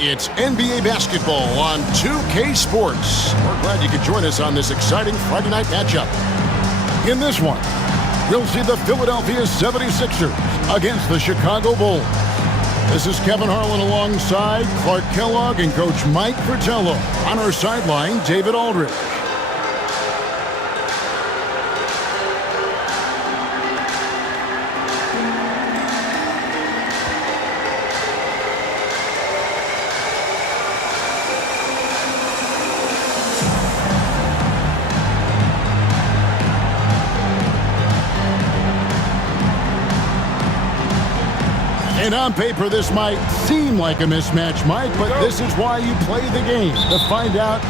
It's NBA basketball on 2K Sports. We're glad you could join us on this exciting Friday night matchup. In this one, we'll see the Philadelphia 76ers against the Chicago Bulls. This is Kevin Harlan alongside Clark Kellogg and Coach Mike Fratello. On our sideline, David Aldridge. And on paper, this might seem like a mismatch, Mike, but this is why you play the game, to find out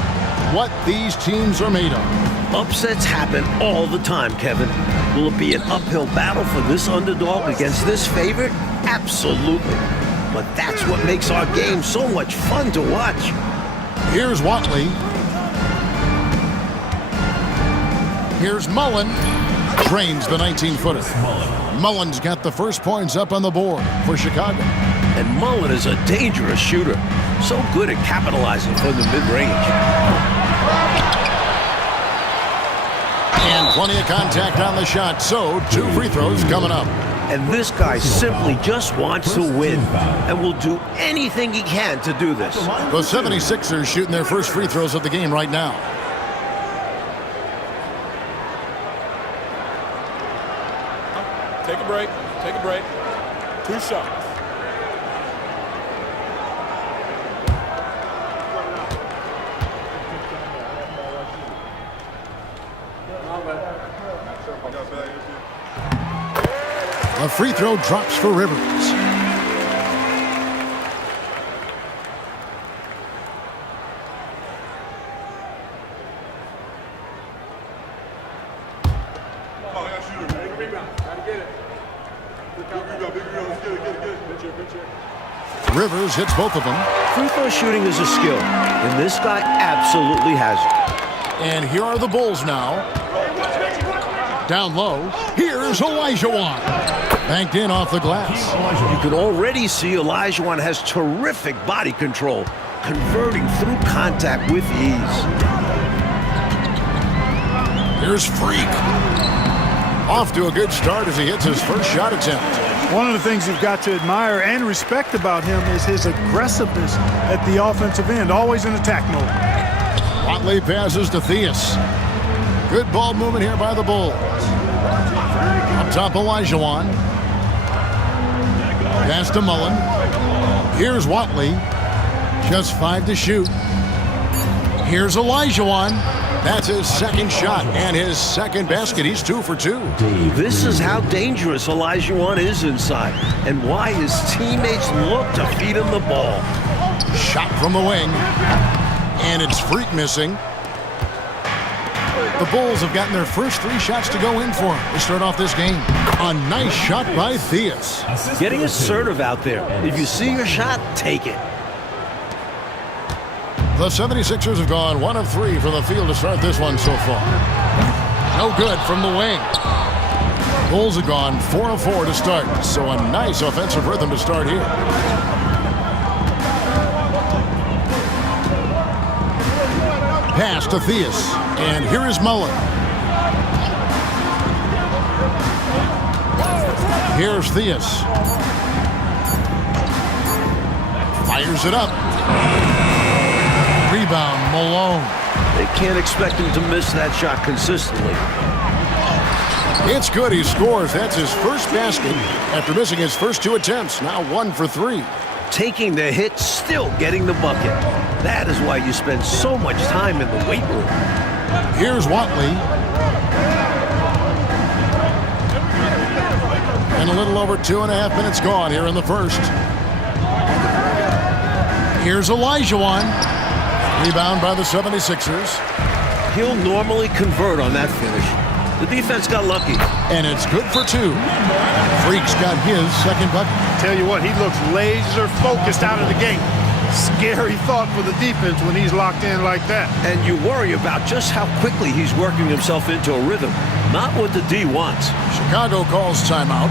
what these teams are made of. Upsets happen all the time, Kevin. Will it be an uphill battle for this underdog against this favorite? Absolutely. But that's what makes our game so much fun to watch. Here's Watley. Here's Mullen. Drains the 19-footer. Mullen's got the first points up on the board for Chicago. And Mullen is a dangerous shooter. So good at capitalizing from the mid-range. And plenty of contact on the shot, so 2 free throws coming up. And this guy simply just wants to win and will do anything he can to do this. The 76ers shooting their first free throws of the game right now. Take a break. Take a break. 2 shots. A free throw drops for Rivers. Rivers hits both of them. Free throw shooting is a skill, and this guy absolutely has it. And here are the Bulls now. Down low, here's Olajuwon. Banked in off the glass. You can already see Olajuwon has terrific body control, converting through contact with ease. Here's Freak. Off to a good start as he hits his first shot attempt. One of the things you've got to admire and respect about him is his aggressiveness at the offensive end, always in attack mode. Watley passes to Theus. Good ball movement here by the Bulls. Up top, Olajuwon. Pass to Mullen. Here's Watley. Just 5 to shoot. Here's Olajuwon. That's his second shot and his second basket. He's 2 for 2. This is how dangerous Olajuwon is inside and why his teammates look to feed him the ball. Shot from the wing. And it's Freak missing. The Bulls have gotten their first 3 shots to go in for him to start off this game. A nice shot by Theus. Getting assertive out there. If you see your shot, take it. The 76ers have gone 1 of 3 from the field to start this one so far. No good from the wing. Bulls have gone 4 of 4 to start, so a nice offensive rhythm to start here. Pass to Theus, and here is Mullen. Here's Theus. Fires it up. Rebound, Malone. They can't expect him to miss that shot consistently. It's good. He scores. That's his first basket after missing his first 2 attempts. Now 1 for 3. Taking the hit, still getting the bucket. That is why you spend so much time in the weight room. Here's Watley. And a little over 2.5 minutes gone here in the first. Here's Olajuwon. Rebound by the 76ers. He'll normally convert on that finish. The defense got lucky. And it's good for 2. Freak's got his second bucket. Tell you what, he looks laser focused out of the gate. Scary thought for the defense when he's locked in like that. And you worry about just how quickly he's working himself into a rhythm. Not what the D wants. Chicago calls timeout.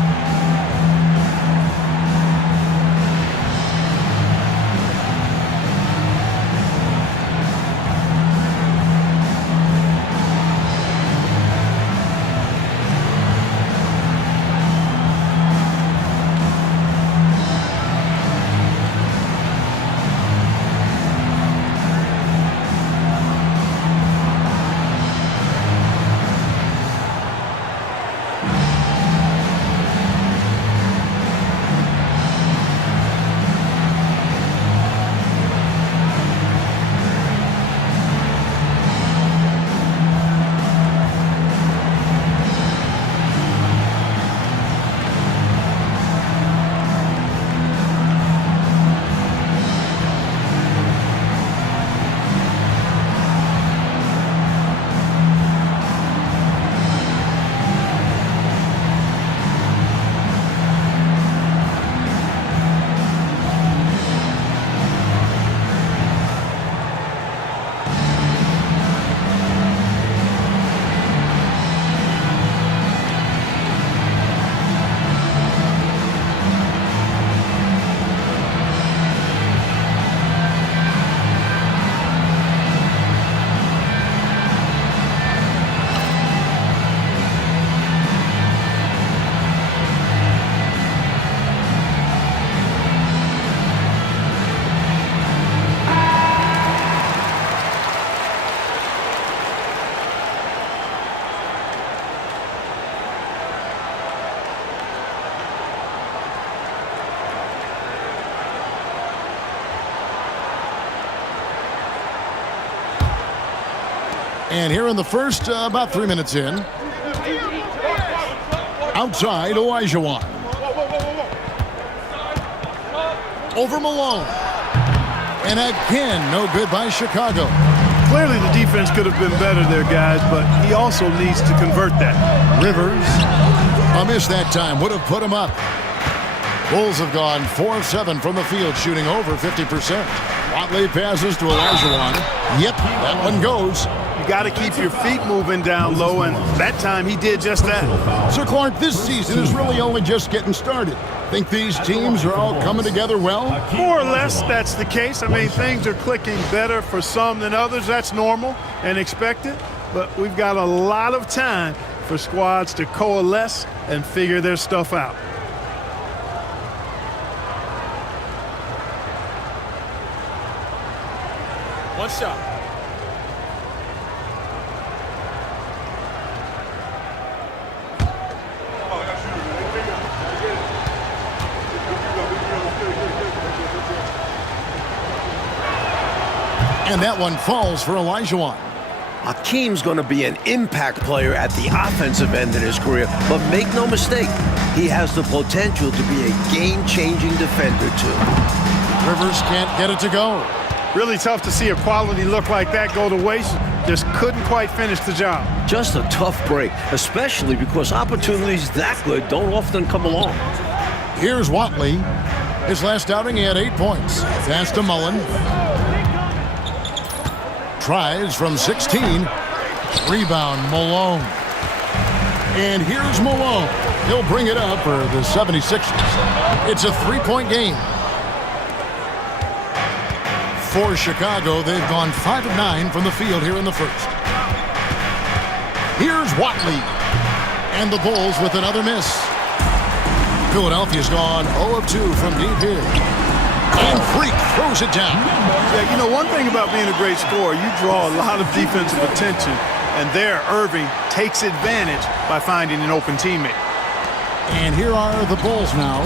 And here in the first, about 3 minutes in, outside Olajuwon. Over Malone. And again, no good by Chicago. Clearly the defense could have been better there, guys, but he also needs to convert that. Rivers, a miss that time, would have put him up. Bulls have gone 4 of 7 from the field, shooting over 50%. Watley passes to Olajuwon. Yep, that one goes. You got to keep your feet moving down low, and that time he did just that. So, Clark, this season is really only just getting started. Think these teams are all coming together well? More or less, that's the case. I mean, things are clicking better for some than others. That's normal and expected. But we've got a lot of time for squads to coalesce and figure their stuff out. One shot. And that one falls for Olajuwon. Hakeem's going to be an impact player at the offensive end of his career, but make no mistake, he has the potential to be a game-changing defender, too. Rivers can't get it to go. Really tough to see a quality look like that go to waste. Just couldn't quite finish the job. Just a tough break, especially because opportunities that good don't often come along. Here's Watley. His last outing, he had 8 points. Pass to Mullen. Tries from 16. Rebound, Malone. And here's Malone. He'll bring it up for the 76ers. It's a 3-point game. For Chicago, they've gone 5 of 9 from the field here in the first. Here's Watley. And the Bulls with another miss. Philadelphia's gone 0 of 2 from deep here. And Freak throws it down. Yeah, you know, one thing about being a great scorer, you draw a lot of defensive attention. And there, Irving takes advantage by finding an open teammate. And here are the Bulls now.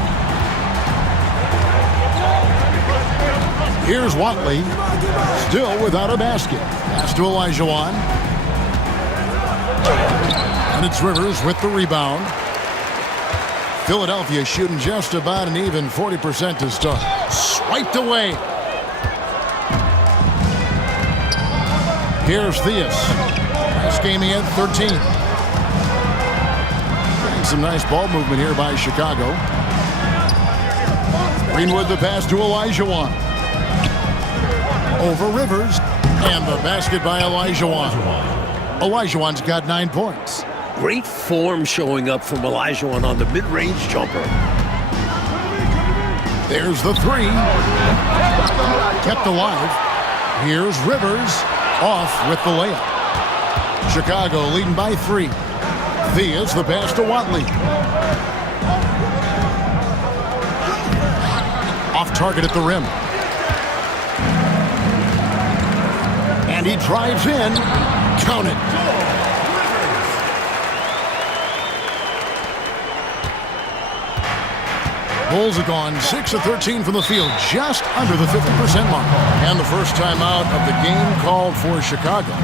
Here's Watley, still without a basket. Pass to Olajuwon. And it's Rivers with the rebound. Philadelphia shooting just about an even 40% to start. Swiped away. Here's Theus. Last game he had 13. And some nice ball movement here by Chicago. Greenwood the pass to Olajuwon. Over Rivers. And the basket by Olajuwon. Olajuwon's got 9 points. Great form showing up from Olajuwon on the mid-range jumper. There's the 3. Kept alive. Here's Rivers. Off with the layup. Chicago leading by 3. Theus the pass to Watley. Off target at the rim. And he drives in. Count it. Bulls have gone 6 of 13 from the field, just under the 50% mark. And the first time out of the game called for Chicago.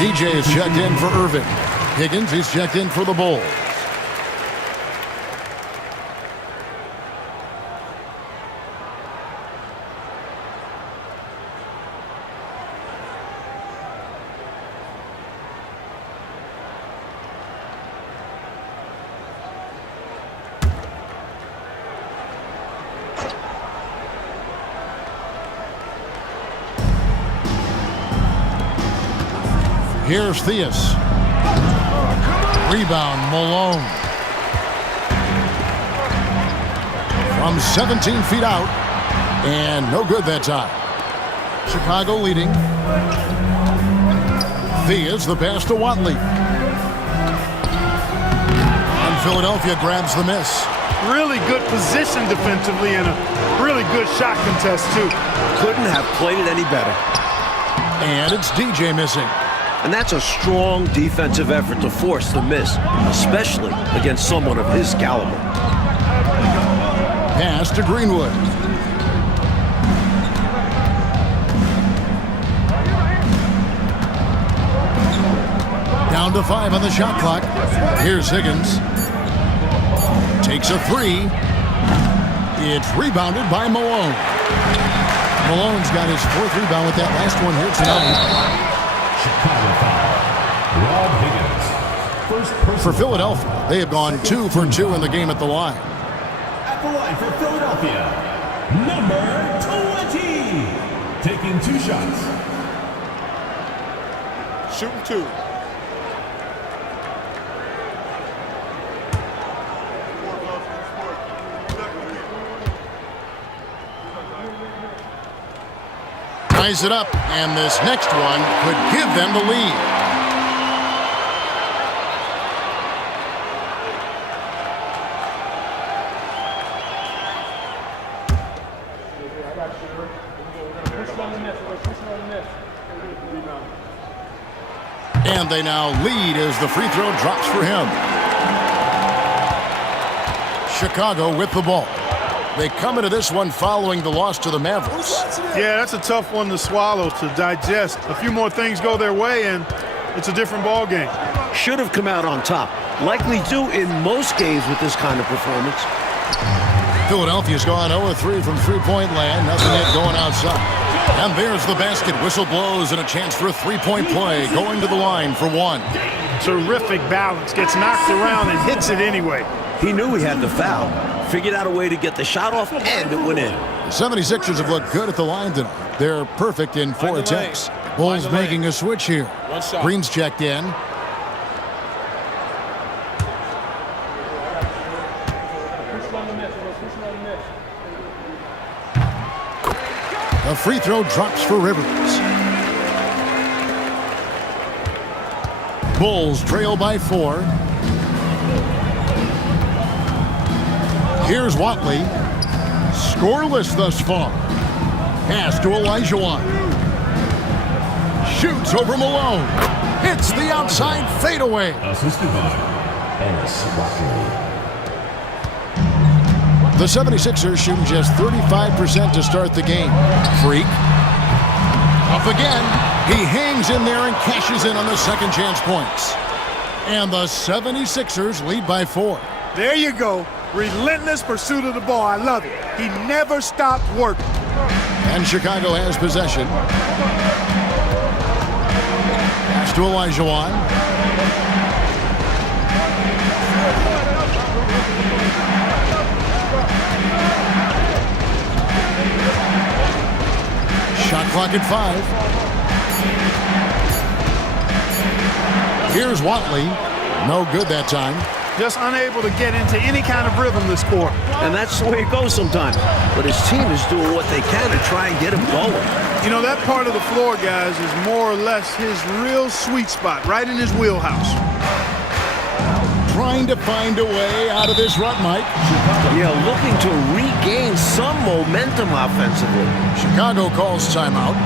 DJ is checked in for Irving. Higgins is checked in for the Bulls. Here's Theus. Rebound, Malone. From 17 feet out. And no good that time. Chicago leading. Theus, the pass to Watley. And Philadelphia grabs the miss. Really good position defensively and a really good shot contest, too. Couldn't have played it any better. And it's DJ missing. And that's a strong defensive effort to force the miss, especially against someone of his caliber. Pass to Greenwood. Down to 5 on the shot clock. Here's Higgins. Takes a 3. It's rebounded by Malone. Malone's got his 4th rebound with that last one here tonight. Chicago foul. Rob Higgins. First personal For Philadelphia, they have gone 2 for 2 in the game at the line. At the line for Philadelphia, number 20. Taking 2 shots. Shooting 2. Ties it up, and this next one could give them the lead. And they now lead as the free throw drops for him. Chicago with the ball. They come into this one following the loss to the Mavericks. Yeah, that's a tough one to swallow, to digest. A few more things go their way, and it's a different ball game. Should have come out on top. Likely do in most games with this kind of performance. Philadelphia's gone 0-3 from three-point land. Nothing yet going outside. And there's the basket. Whistle blows and a chance for a three-point play. Going to the line for 1. Terrific balance. Gets knocked around and hits it anyway. He knew he had the foul. Figured out a way to get the shot off, and it went in. The 76ers have looked good at the line tonight. They're perfect in 4 attempts. Bulls making a switch here. Green's checked in. A free throw drops for Rivers. Bulls trail by 4. Here's Watley. Scoreless thus far. Pass to Olajuwon. Shoots over Malone. Hits the outside fadeaway. assisted by Ennis Watley. The 76ers shooting just 35% to start the game. Freak. Up again. He hangs in there and cashes in on the second chance points. And the 76ers lead by 4. There you go. Relentless pursuit of the ball. I love it. He never stopped working. And Chicago has possession. Pass to Olajuwon. Shot clock at 5. Here's Watley. No good that time. Just unable to get into any kind of rhythm this quarter. And that's the way it goes sometimes. But his team is doing what they can to try and get him going. You know, that part of the floor, guys, is more or less his real sweet spot, right in his wheelhouse. Trying to find a way out of this rut, Mike. Yeah, looking to regain some momentum offensively. Chicago calls timeout.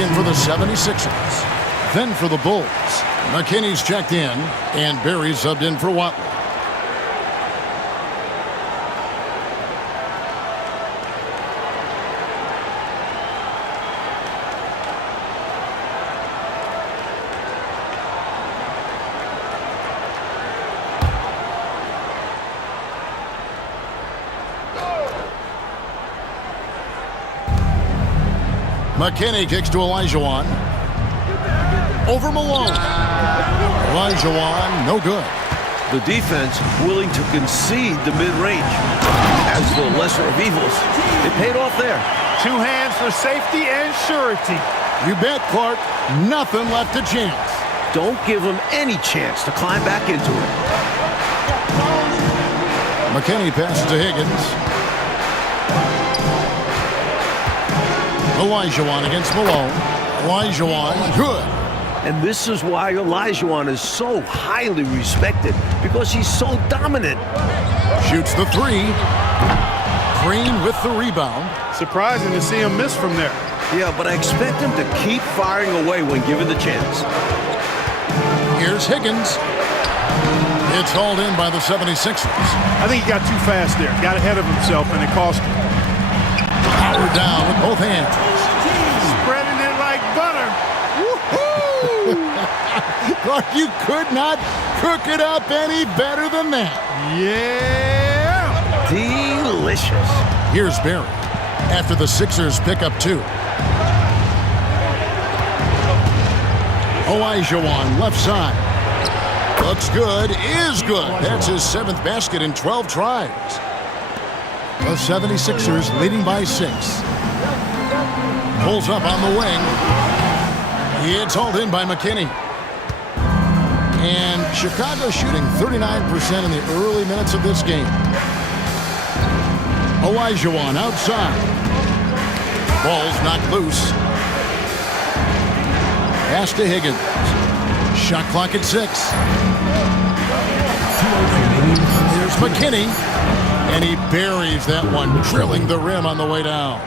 in for the 76ers. Then for the Bulls, McKinney's checked in, and Barry subbed in for Watley. McKinney kicks to Olajuwon. Over Malone. Olajuwon, no good. The defense willing to concede the mid-range. As the lesser of evils, it paid off there. 2 hands for safety and surety. You bet, Clark. Nothing left to chance. Don't give him any chance to climb back into it. McKinney passes to Higgins. Olajuwon against Malone. Olajuwon, good. And this is why Olajuwon is so highly respected, because he's so dominant. Shoots the 3. Green with the rebound. Surprising to see him miss from there. Yeah, but I expect him to keep firing away when given the chance. Here's Higgins. It's hauled in by the 76ers. I think he got too fast there. Got ahead of himself, and it cost him. Powered down with both hands. Spreading it like butter. Clark, you could not cook it up any better than that. Yeah. Delicious. Here's Barry after the Sixers pick up 2. Olajuwon, left side. Looks good, is good. That's his 7th basket in 12 tries. The 76ers leading by 6. Pulls up on the wing. It's hauled in by McKinney. And Chicago shooting 39% in the early minutes of this game. Olajuwon outside. Ball's knocked loose. Pass to Higgins. Shot clock at 6. Here's McKinney. And he buries that one, drilling the rim on the way down.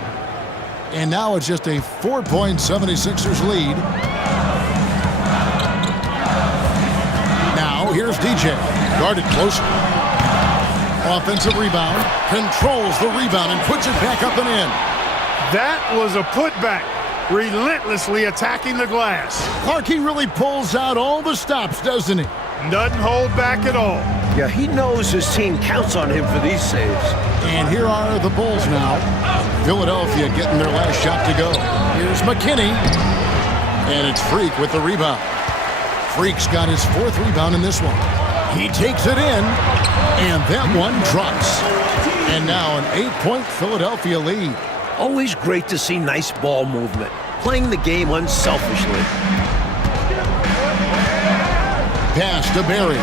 And now it's just a 4-point 76ers lead. Now here's DJ. Guarded closely. Offensive rebound. Controls the rebound and puts it back up and in. That was a putback. Relentlessly attacking the glass. Clark, he really pulls out all the stops, doesn't he? Doesn't hold back at all. Yeah, he knows his team counts on him for these saves. And here are the Bulls now. Philadelphia getting their last shot to go. Here's McKinney. And it's Freak with the rebound. Freak's got his 4th rebound in this one. He takes it in. And that one drops. And now an 8-point Philadelphia lead. Always great to see nice ball movement. Playing the game unselfishly. Pass to Barry.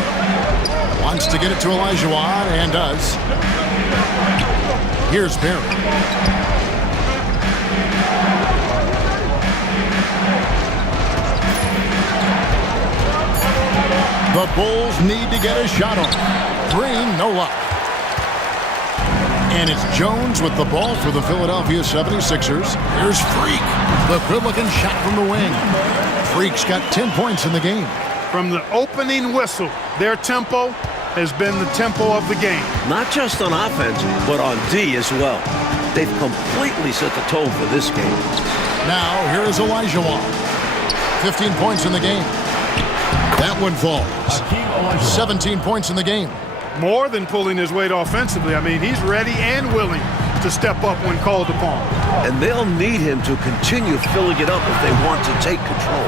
Wants to get it to Olajuwon, and does. Here's Barry. The Bulls need to get a shot on. Green, no luck. And it's Jones with the ball for the Philadelphia 76ers. Here's Freak. The good-looking shot from the wing. Freak's got 10 points in the game. From the opening whistle, their tempo has been the tempo of the game. Not just on offense, but on D as well. They've completely set the tone for this game. Now, here is Olajuwon. 15 points in the game. That one falls. 17 points in the game. More than pulling his weight offensively. I mean, he's ready and willing to step up when called upon. And they'll need him to continue filling it up if they want to take control.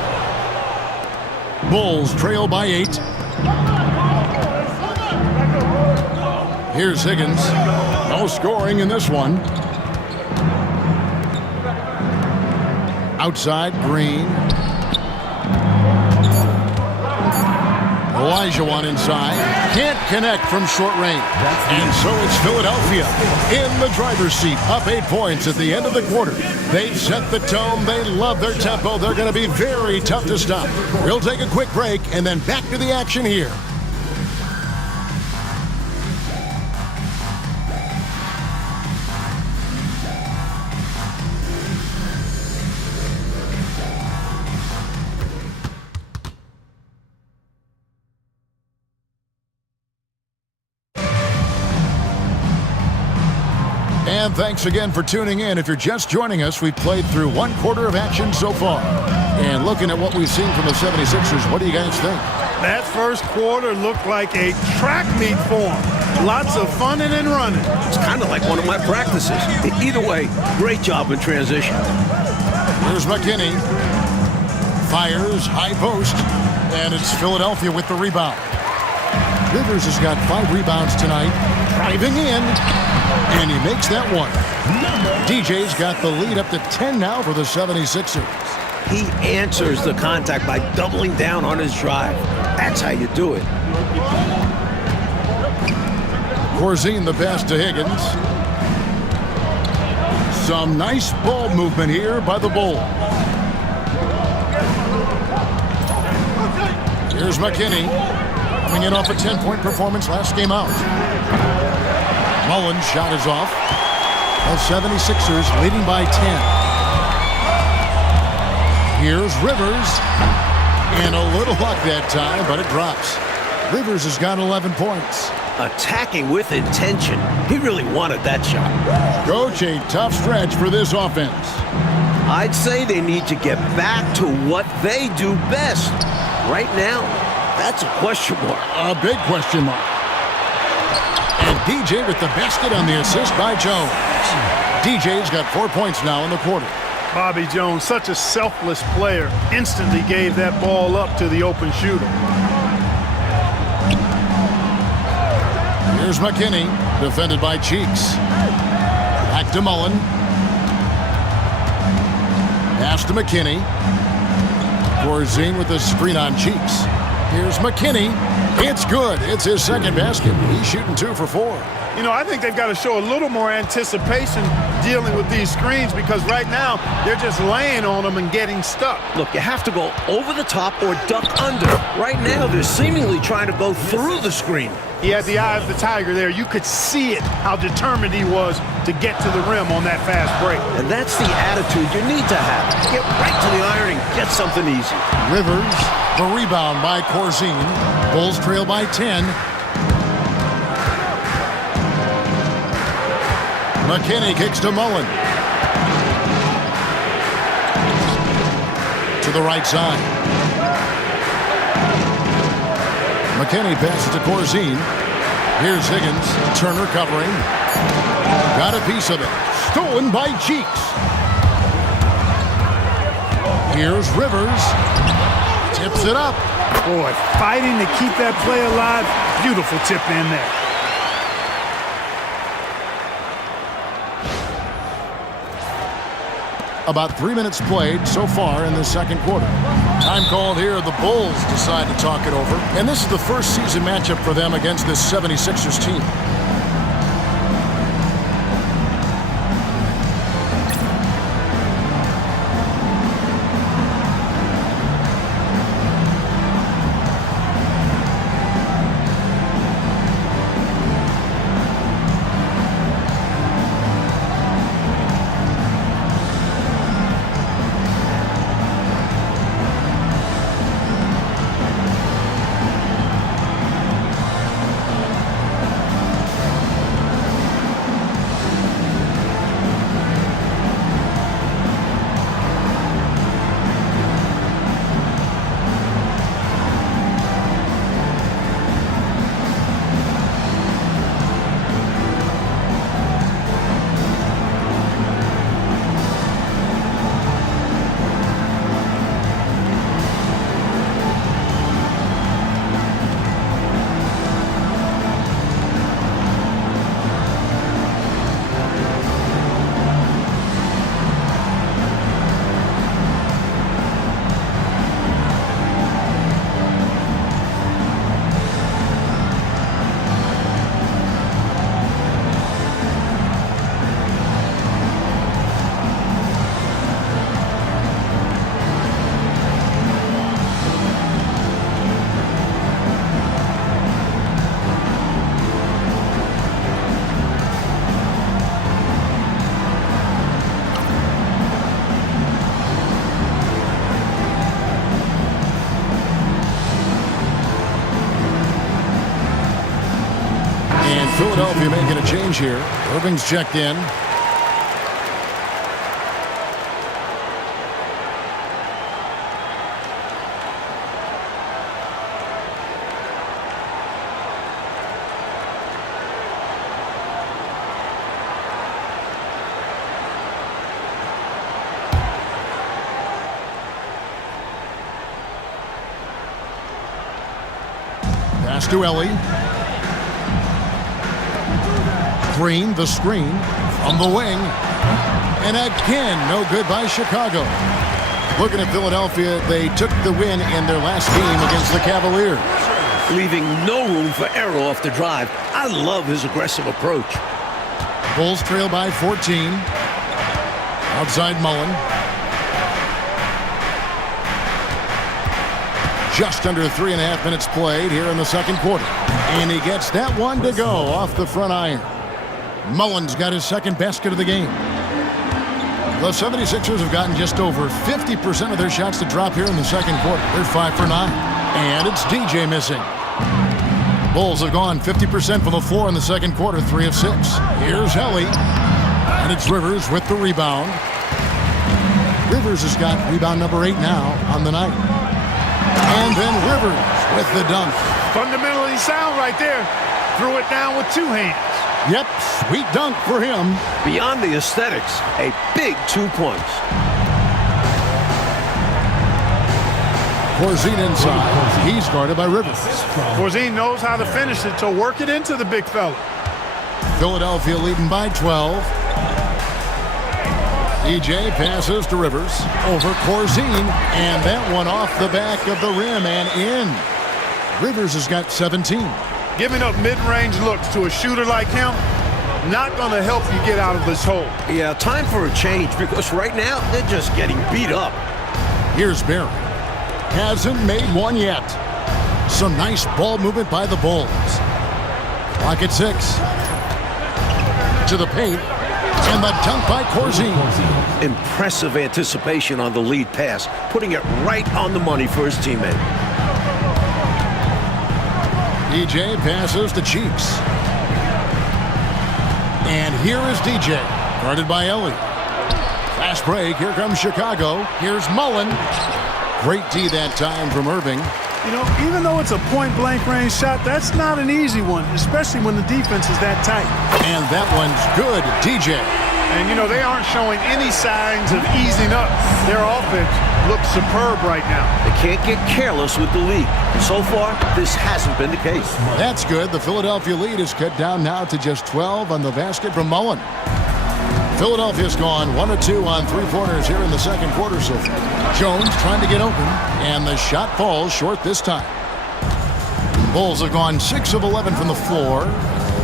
Bulls trail by 8. Here's Higgins. No scoring in this one. Outside, Green. Olajuwon inside. Can't connect from short range. And so it's Philadelphia in the driver's seat, up 8 points at the end of the quarter. They've set the tone. They love their tempo. They're going to be very tough to stop. We'll take a quick break and then back to the action here. And thanks again for tuning in. If you're just joining us, we've played through one quarter of action so far. And looking at what we've seen from the 76ers, what do you guys think? That first quarter looked like a track meet for them. Lots of funning and running. It's kind of like one of my practices. Either way, great job in transition. Here's McKinney. Fires, high post. And it's Philadelphia with the rebound. Rivers has got 5 rebounds tonight. Driving in. And he makes that one. DJ's got the lead up to 10 now for the 76ers. He answers the contact by doubling down on his drive. That's how you do it. Corzine the pass to Higgins. Some nice ball movement here by the Bulls. Here's McKinney. Coming in off a 10-point performance last game out. Mullen's shot is off. The 76ers leading by 10. Here's Rivers. And a little luck that time, but it drops. Rivers has got 11 points. Attacking with intention. He really wanted that shot. Coach, a tough stretch for this offense. I'd say they need to get back to what they do best. Right now, that's a question mark. A big question mark. And DJ with the basket on the assist by Jones. DJ's got 4 points now in the quarter. Bobby Jones, such a selfless player, instantly gave that ball up to the open shooter. Here's McKinney, defended by Cheeks. Back to Mullen. Pass to McKinney. Corzine with the screen on Cheeks. Here's McKinney. It's good. It's his second basket. He's shooting 2 for 4. You know, I think they've got to show a little more anticipation dealing with these screens because right now they're just laying on them and getting stuck. Look, you have to go over the top or duck under. Right now, they're seemingly trying to go through the screen. He had the eye of the tiger there. You could see it, how determined he was to get to the rim on that fast break. And that's the attitude you need to have. Get right to the iron and get something easy. Rivers, the rebound by Corzine. Bulls trail by 10. McKinney kicks to Mullen. To the right side. McKinney passes to Corzine. Here's Higgins. Turner covering. Got a piece of it. Stolen by Cheeks. Here's Rivers. Tips it up. Boy, fighting to keep that play alive. Beautiful tip in there. About 3 minutes played so far in the second quarter. Time called here. The Bulls decide to talk it over. And this is the first season matchup for them against this 76ers team. Philadelphia making a change here. Irving's checked in. Pass to Ellie. Green, the screen from the wing. And again, no good by Chicago. Looking at Philadelphia, they took the win in their last game against the Cavaliers. Leaving no room for error off the drive. I love his aggressive approach. Bulls trail by 14. Outside Mullen. Just under 3.5 minutes played here in the second quarter. And he gets that one to go off the front iron. Mullen's got his second basket of the game. The 76ers have gotten just over 50% of their shots to drop here in the second quarter. They're 5 for 9. And it's DJ missing. Bulls have gone 50% from the floor in the second quarter, 3 of 6. Here's Helly. And it's Rivers with the rebound. Rivers has got rebound number 8 now on the night. And then Rivers with the dunk. Fundamentally sound right there. Threw it down with 2 hands. Yep, sweet dunk for him. Beyond the aesthetics, a big 2 points. Corzine inside. He's guarded by Rivers. Corzine knows how to finish it, so work it into the big fella. Philadelphia leading by 12. DJ passes to Rivers over Corzine, and that one off the back of the rim and in. Rivers has got 17. Giving up mid-range looks to a shooter like him, not going to help you get out of this hole. Yeah, time for a change because right now they're just getting beat up. Here's Barry. Hasn't made one yet. Some nice ball movement by the Bulls. Clock at 6. To the paint. And the dunk by Corzine. Impressive anticipation on the lead pass, putting it right on the money for his teammate. DJ passes to Cheeks. And here is DJ, guarded by Ellie. Fast break, here comes Chicago. Here's Mullen. Great D that time from Irving. You know, even though it's a point-blank range shot, that's not an easy one, especially when the defense is that tight. And that one's good, DJ. And, you know, they aren't showing any signs of easing up. Their offense looks superb right now. They can't get careless with the lead. So far, this hasn't been the case. That's good. The Philadelphia lead is cut down now to just 12 on the basket from Mullen. Philadelphia's gone 1 of 2 on 3-pointers here in the second quarter so far. Jones trying to get open, and the shot falls short this time. Bulls have gone 6 of 11 from the floor.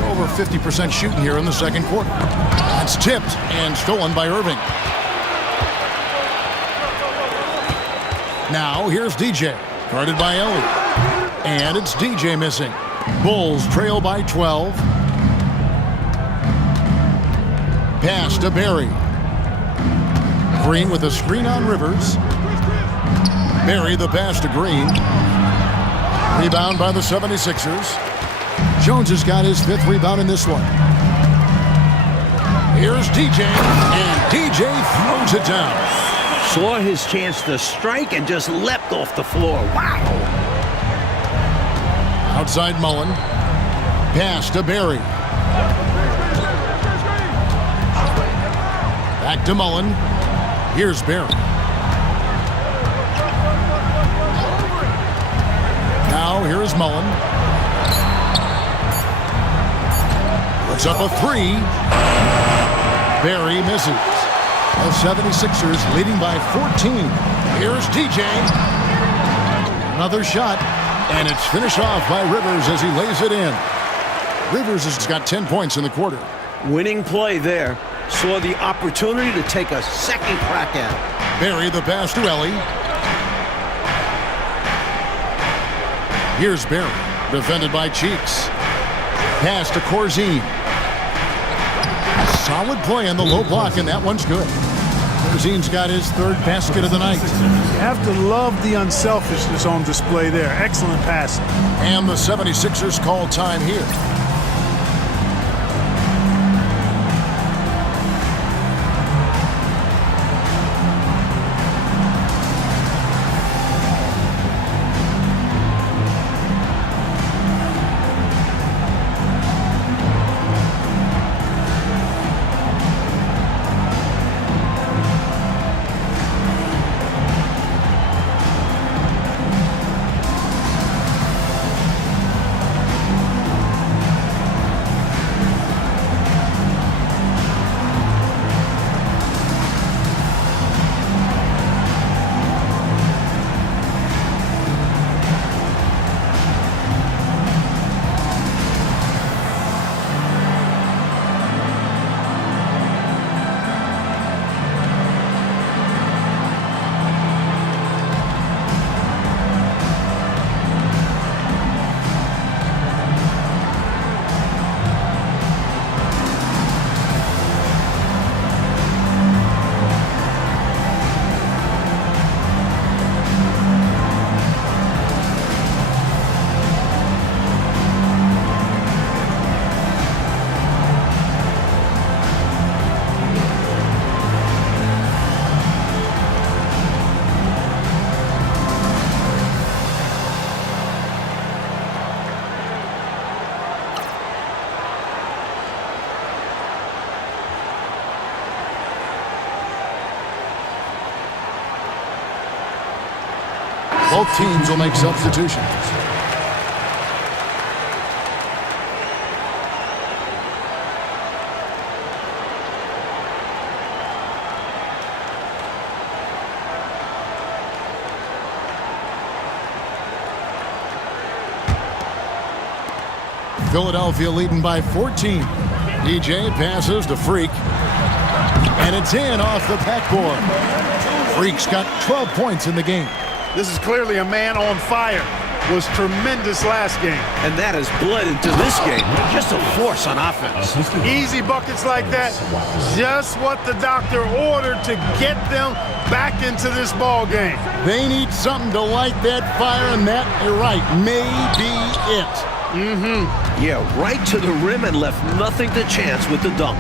Over 50% shooting here in the second quarter. That's tipped and stolen by Irving. Now here's DJ, guarded by Ellie. And it's DJ missing. Bulls trail by 12. Pass to Barry. Green with a screen on Rivers. Barry the pass to Green. Rebound by the 76ers. Jones has got his 5th rebound in this one. Here's DJ, and DJ throws it down. Saw his chance to strike and just leapt off the floor. Wow! Outside Mullen. Pass to Barry. Back to Mullen. Here's Barry. Now here's Mullen. Puts up a 3. Barry misses. The 76ers leading by 14. Here's DJ. Another shot, and it's finished off by Rivers as he lays it in. Rivers has got 10 points in the quarter. Winning play there. Saw the opportunity to take a second crack at it. Barry the pass to Ellie. Here's Barry, defended by Cheeks. Pass to Corzine. Solid play in the low block, and that one's good. Corzine's got his 3rd basket of the night. You have to love the unselfishness on display there. Excellent passing. And the 76ers call time here. Both teams will make substitutions. Philadelphia leading by 14. DJ passes to Freak. And it's in off the backboard. Freak's got 12 points in the game. This is clearly a man on fire. Was tremendous last game. And that has bled into this game. Just a force on offense. Easy buckets like that. Just what the doctor ordered to get them back into this ball game. They need something to light that fire, and that, you're right, may be it. Yeah, right to the rim and left nothing to chance with the dunk.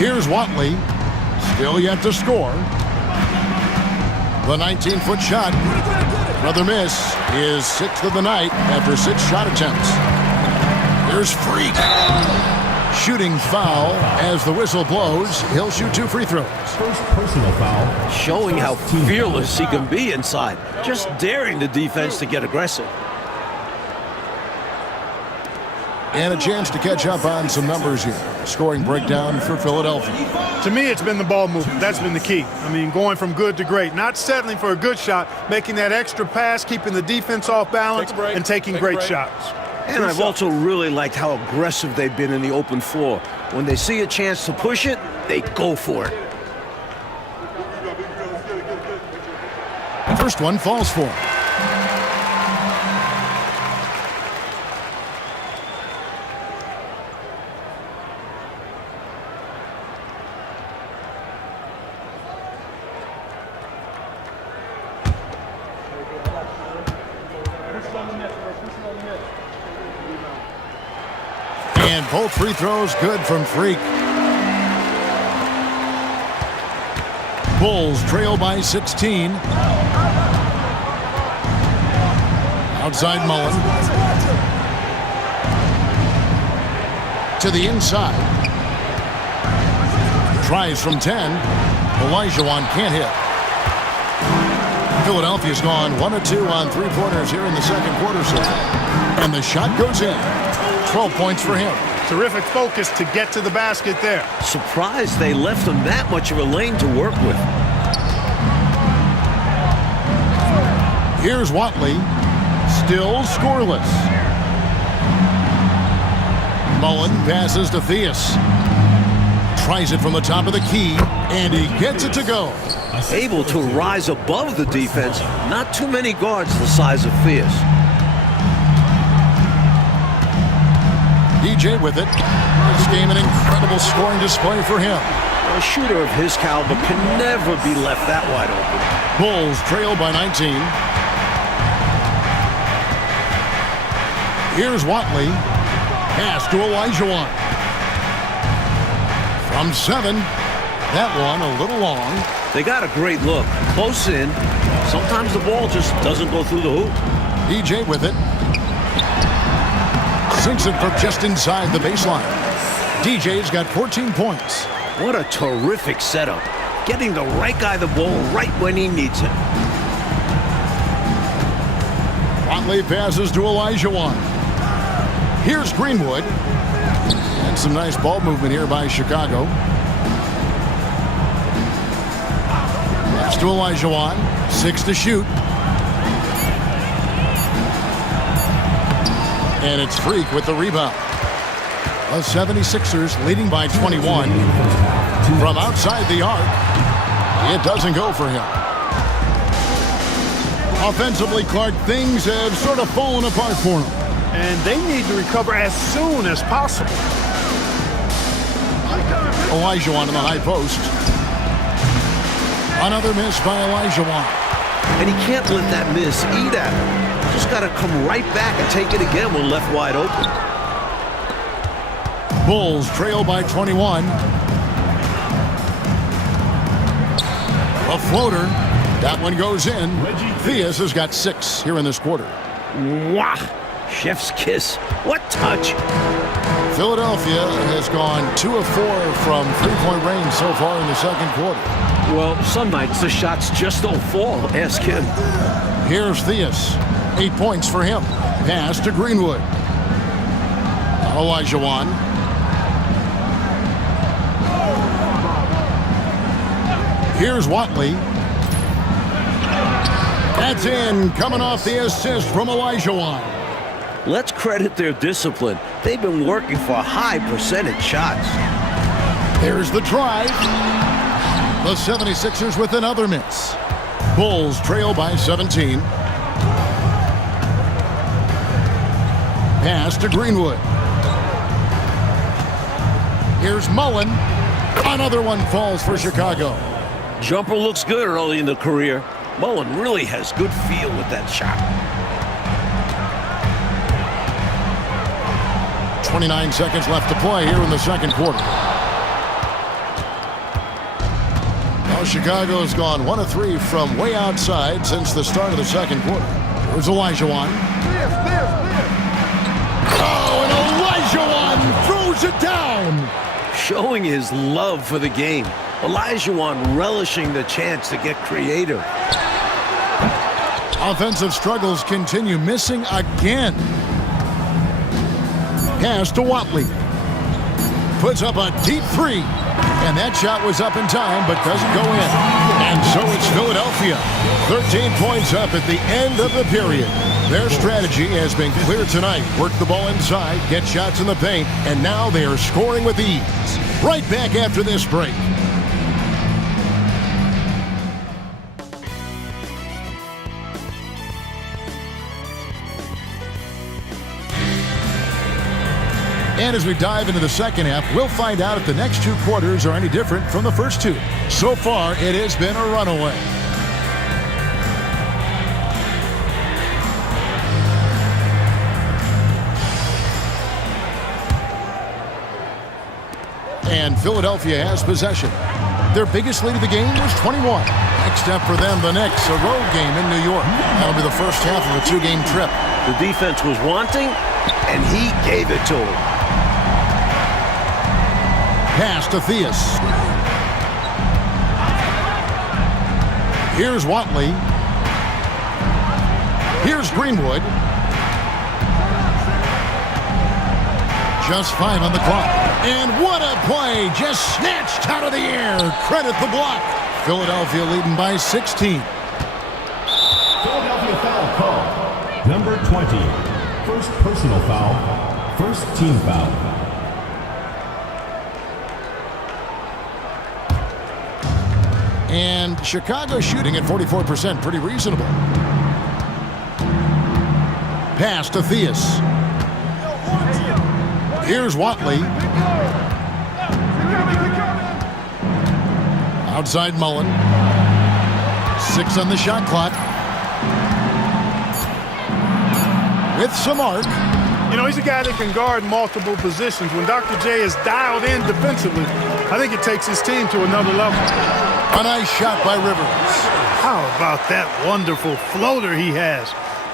Here's Watley. Still yet to score. The 19-foot shot. Another miss. His 6th of the night after 6 shot attempts. Here's Freak. Shooting foul as the whistle blows. He'll shoot 2 free throws. First personal foul. Showing how fearless he can be inside. Just daring the defense to get aggressive. And a chance to catch up on some numbers here. Scoring breakdown for Philadelphia. To me, it's been the ball movement. That's been the key. I mean, going from good to great. Not settling for a good shot, making that extra pass, keeping the defense off balance, and taking great shots. And I've also really liked how aggressive they've been in the open floor. When they see a chance to push it, they go for it. The first one falls for him. And both free throws good from Freak. Bulls trail by 16. Outside Mullen. To the inside. Tries from 10. Olajuwon can't hit. Philadelphia's gone 1 of 2 on 3-pointers here in the second quarter. And the shot goes in. 12 points for him. Terrific focus to get to the basket there. Surprised they left him that much of a lane to work with. Here's Watley. Still scoreless. Mullen passes to Theus. Tries it from the top of the key, and he gets it to go. Able to rise above the defense. Not too many guards the size of Theus. DJ with it. This game an incredible scoring display for him. A shooter of his caliber can never be left that wide open. Bulls trail by 19. Here's Watley. Pass to Olajuwon. From 7. That one a little long. They got a great look. Close in. Sometimes the ball just doesn't go through the hoop. DJ with it. Sinks it from just inside the baseline. DJ's got 14 points. What a terrific setup. Getting the right guy the ball right when he needs it. Watley passes to Olajuwon. Here's Greenwood. And some nice ball movement here by Chicago. Pass to Olajuwon. 6 to shoot. And it's Freak with the rebound. The 76ers leading by 21. From outside the arc, it doesn't go for him. Offensively, Clark, things have sort of fallen apart for him. And they need to recover as soon as possible. Olajuwon in the high post. Another miss by Olajuwon. And he can't let that miss eat at him. Just got to come right back and take it again when left wide open. Bulls trail by 21. A floater. That one goes in. Theus has got 6 here in this quarter. Wah! Chef's kiss. What touch? Philadelphia has gone 2 of 4 from three-point range so far in the second quarter. Well, some nights the shots just don't fall. Ask him. Here's Theus. 8 points for him. Pass to Greenwood. Olajuwon. Here's Watley. That's in, coming off the assist from Olajuwon. Let's credit their discipline. They've been working for high percentage shots. There's the drive. The 76ers with another miss. Bulls trail by 17. Pass to Greenwood. Here's Mullen. Another one falls for Chicago. Jumper looks good early in the career. Mullen really has good feel with that shot. 29 seconds left to play here in the second quarter. Well, Chicago's gone 1 of 3 from way outside since the start of the second quarter. Here's Olajuwon. Oh, and Olajuwon throws it down. Showing his love for the game. Olajuwon relishing the chance to get creative. Offensive struggles continue, missing again. Pass to Watley. Puts up a deep 3. And that shot was up in time, but doesn't go in. And so it's Philadelphia. 13 points up at the end of the period. Their strategy has been clear tonight. Work the ball inside, get shots in the paint, and now they are scoring with ease. Right back after this break. And as we dive into the second half, we'll find out if the next 2 quarters are any different from the first 2. So far, it has been a runaway. And Philadelphia has possession. Their biggest lead of the game was 21. Next up for them, the Knicks, a road game in New York. That'll be the first half of a 2-game trip. The defense was wanting, and he gave it to him. Pass to Theus. Here's Watley. Here's Greenwood. Just 5 on the clock. And what a play! Just snatched out of the air. Credit the block. Philadelphia leading by 16. Philadelphia foul called. Number 20. First personal foul. First team foul. And Chicago shooting at 44%. Pretty reasonable. Pass to Theus. Here's Watley. Outside Mullen. 6 on the shot clock. With some arc. You know, he's a guy that can guard multiple positions. When Dr. J is dialed in defensively, I think it takes his team to another level. A nice shot by Rivers. How about that wonderful floater he has,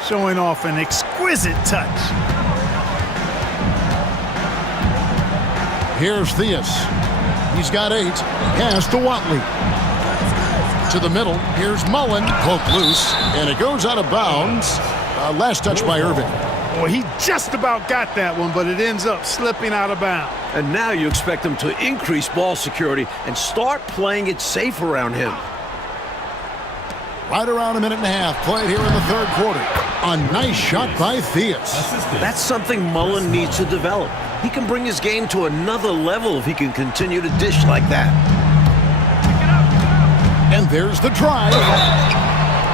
showing off an exquisite touch. Here's Theus. He's got 8. Pass to Watley. To the middle. Here's Mullen. Poke loose. And it goes out of bounds. Last touch by Irving. Boy, he just about got that one, but it ends up slipping out of bounds. And now you expect him to increase ball security and start playing it safe around him. Right around a minute and a half played here in the third quarter. A nice shot by Theus. That's something Mullen needs to develop. He can bring his game to another level if he can continue to dish like that. And there's the drive.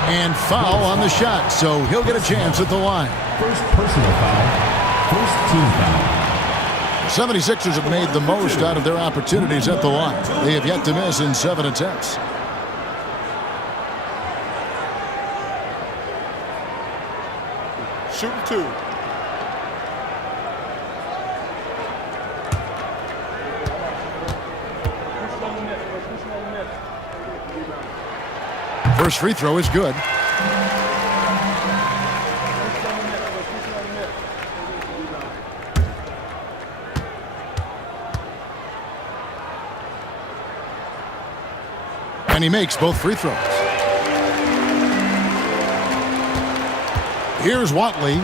And foul on the shot, so he'll get a chance at the line. First personal foul. First team foul. The 76ers have made the most out of their opportunities at the line. They have yet to miss in 7 attempts. Shooting 2. First free throw is good. And he makes both free throws. Here's Watley.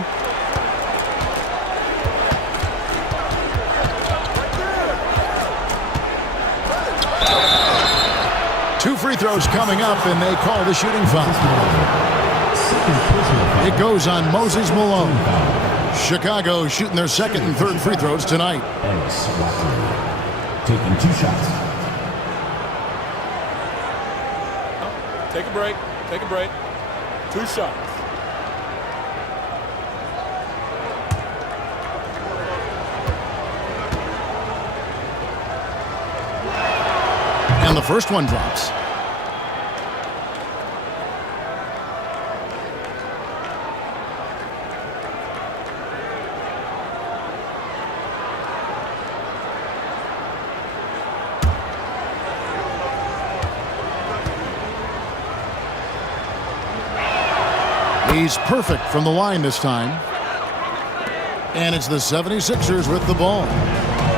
Two free throws coming up, and they call the shooting foul. It goes on Moses Malone. Chicago shooting their second and third free throws tonight. Taking 2 shots. Take a break. Take a break. 2 shots. And the first one drops. He's perfect from the line this time. And it's the 76ers with the ball.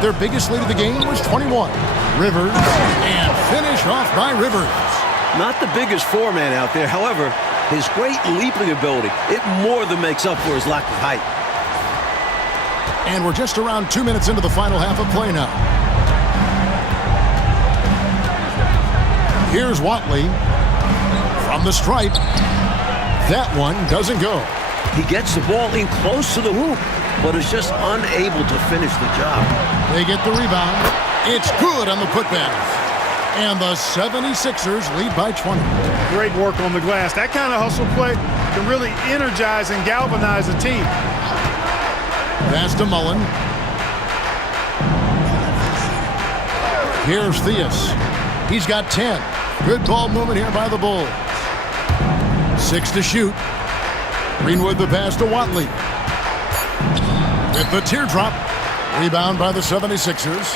Their biggest lead of the game was 21. Rivers, and finish off by Rivers. Not the biggest four-man out there. However, his great leaping ability, it more than makes up for his lack of height. And we're just around 2 minutes into the final half of play now. Here's Watley from the stripe. That one doesn't go. He gets the ball in close to the hoop, but is just unable to finish the job. They get the rebound. It's good on the putback. And the 76ers lead by 20. Great work on the glass. That kind of hustle play can really energize and galvanize a team. Pass to Mullen. Here's Theus. He's got 10. Good ball movement here by the Bulls. 6 to shoot. Greenwood the pass to Watley. With the teardrop. Rebound by the 76ers.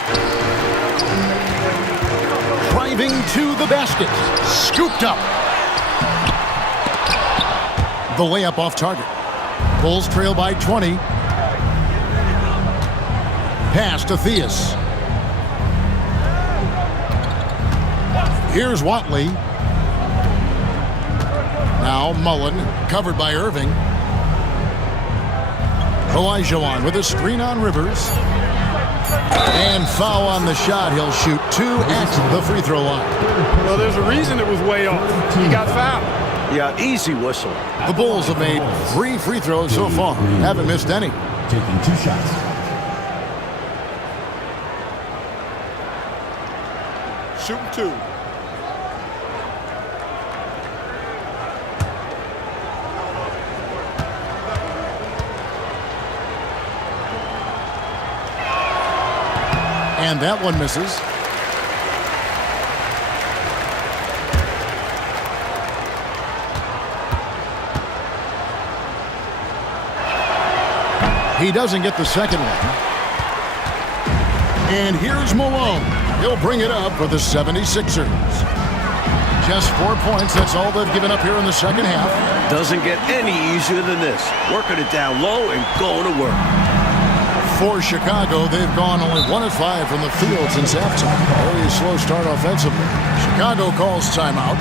Driving to the basket. Scooped up. The layup off target. Bulls trail by 20. Pass to Theus. Here's Watley. Now Mullen, covered by Irving. Olajuwon with a screen on Rivers. And foul on the shot. He'll shoot 2 at the free throw line. Well, there's a reason it was way off. He got fouled. Yeah, easy whistle. The Bulls have made 3 free throws so far. Haven't missed any. Taking 2 shots. Shooting 2. And that one misses. He doesn't get the second one. And here's Malone. He'll bring it up for the 76ers. Just 4 points. That's all they've given up here in the second half. Doesn't get any easier than this. Working it down low and going to work. For Chicago, they've gone only 1 of 5 from the field since halftime. Very slow start offensively. Chicago calls timeout.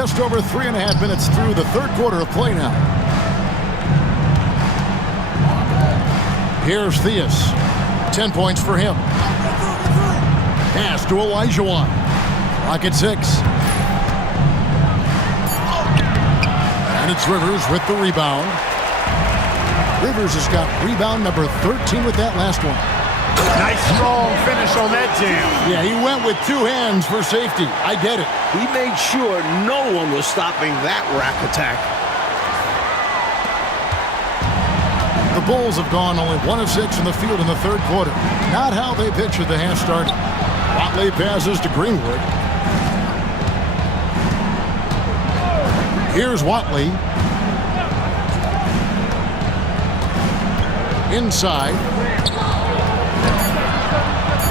Just over 3.5 minutes through the third quarter of play now. Here's Theus. 10 points for him. Pass to Olajuwon. Clock at 6. And it's Rivers with the rebound. Rivers has got rebound number 13 with that last one. Nice strong finish on that jam. Yeah, he went with 2 hands for safety. I get it. He made sure no one was stopping that rack attack. The Bulls have gone only 1 of 6 in the field in the third quarter. Not how they pictured the half started. Watley passes to Greenwood. Here's Watley. Inside.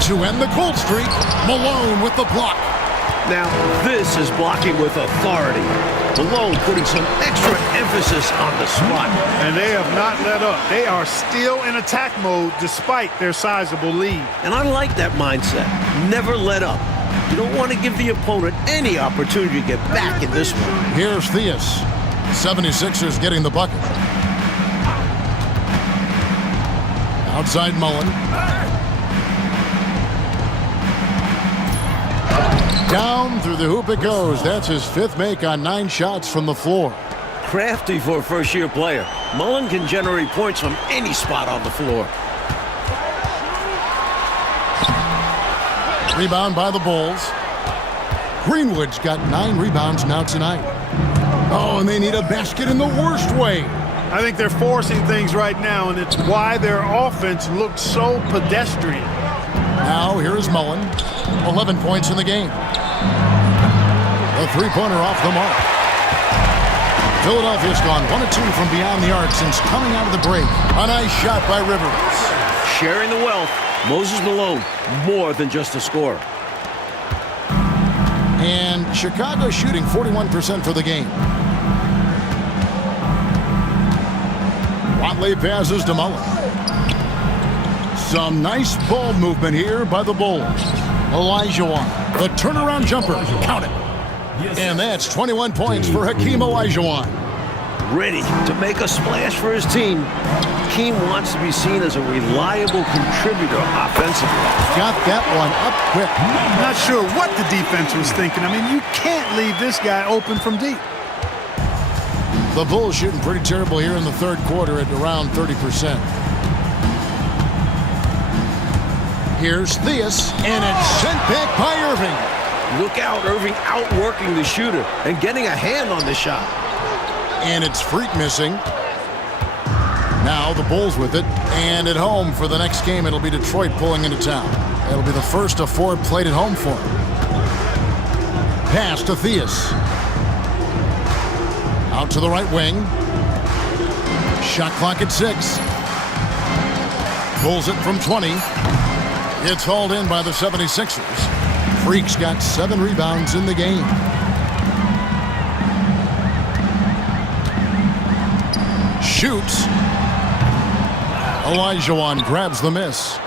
To end the cold streak, Malone with the block. Now, this is blocking with authority. Malone putting some extra emphasis on the spot. And they have not let up. They are still in attack mode despite their sizable lead. And I like that mindset. Never let up. You don't want to give the opponent any opportunity to get back in this one. Here's Theus. 76ers getting the bucket. Outside Mullen. Down through the hoop it goes. That's his 5th make on 9 shots from the floor. Crafty for a first-year player. Mullen can generate points from any spot on the floor. Rebound by the Bulls. Greenwood's got 9 rebounds now tonight. Oh, and they need a basket in the worst way. I think they're forcing things right now, and it's why their offense looks so pedestrian. Now, here is Mullen. 11 points in the game. A 3-pointer off the mark. Philadelphia's gone 1 of 2 from beyond the arc since coming out of the break. A nice shot by Rivers. Sharing the wealth, Moses Malone, more than just a scorer. And Chicago shooting 41% for the game. Watley passes to Mullen. Some nice ball movement here by the Bulls. Olajuwon, the turnaround jumper, count it. And that's 21 points for Hakeem Olajuwon. Ready to make a splash for his team. Hakeem wants to be seen as a reliable contributor offensively. Got that one up quick. I'm not sure what the defense was thinking. I mean, you can't leave this guy open from deep. The Bulls shooting pretty terrible here in the third quarter at around 30%. Here's Theus, and it's sent back by Irving. Look out, Irving outworking the shooter and getting a hand on the shot. And it's Freak missing. Now the Bulls with it, and at home for the next game, it'll be Detroit pulling into town. It'll be the first of 4 played at home for him. Pass to Theus. Out to the right wing. Shot clock at 6. Pulls it from 20. It's hauled in by the 76ers. Freak's got 7 rebounds in the game. Shoots. Olajuwon grabs the miss.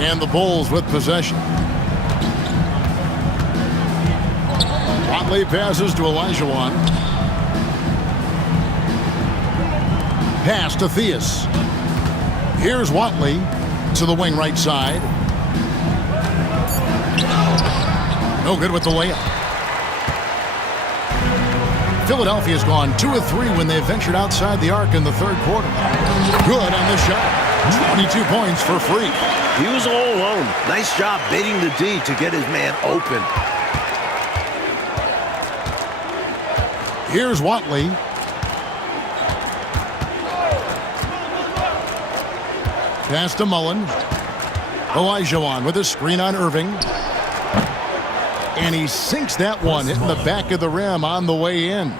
And the Bulls with possession. Watley passes to Olajuwon. Pass to Theus. Here's Watley to the wing right side. No good with the layup. Philadelphia's gone 2 of 3 when they ventured outside the arc in the third quarter. Good on the shot. 22 points for Freak. He was all alone. Nice job baiting the D to get his man open. Here's Watley. Pass to Mullen. Olajuwon with a screen on Irving. And he sinks that one, hitting the back of the rim on the way in.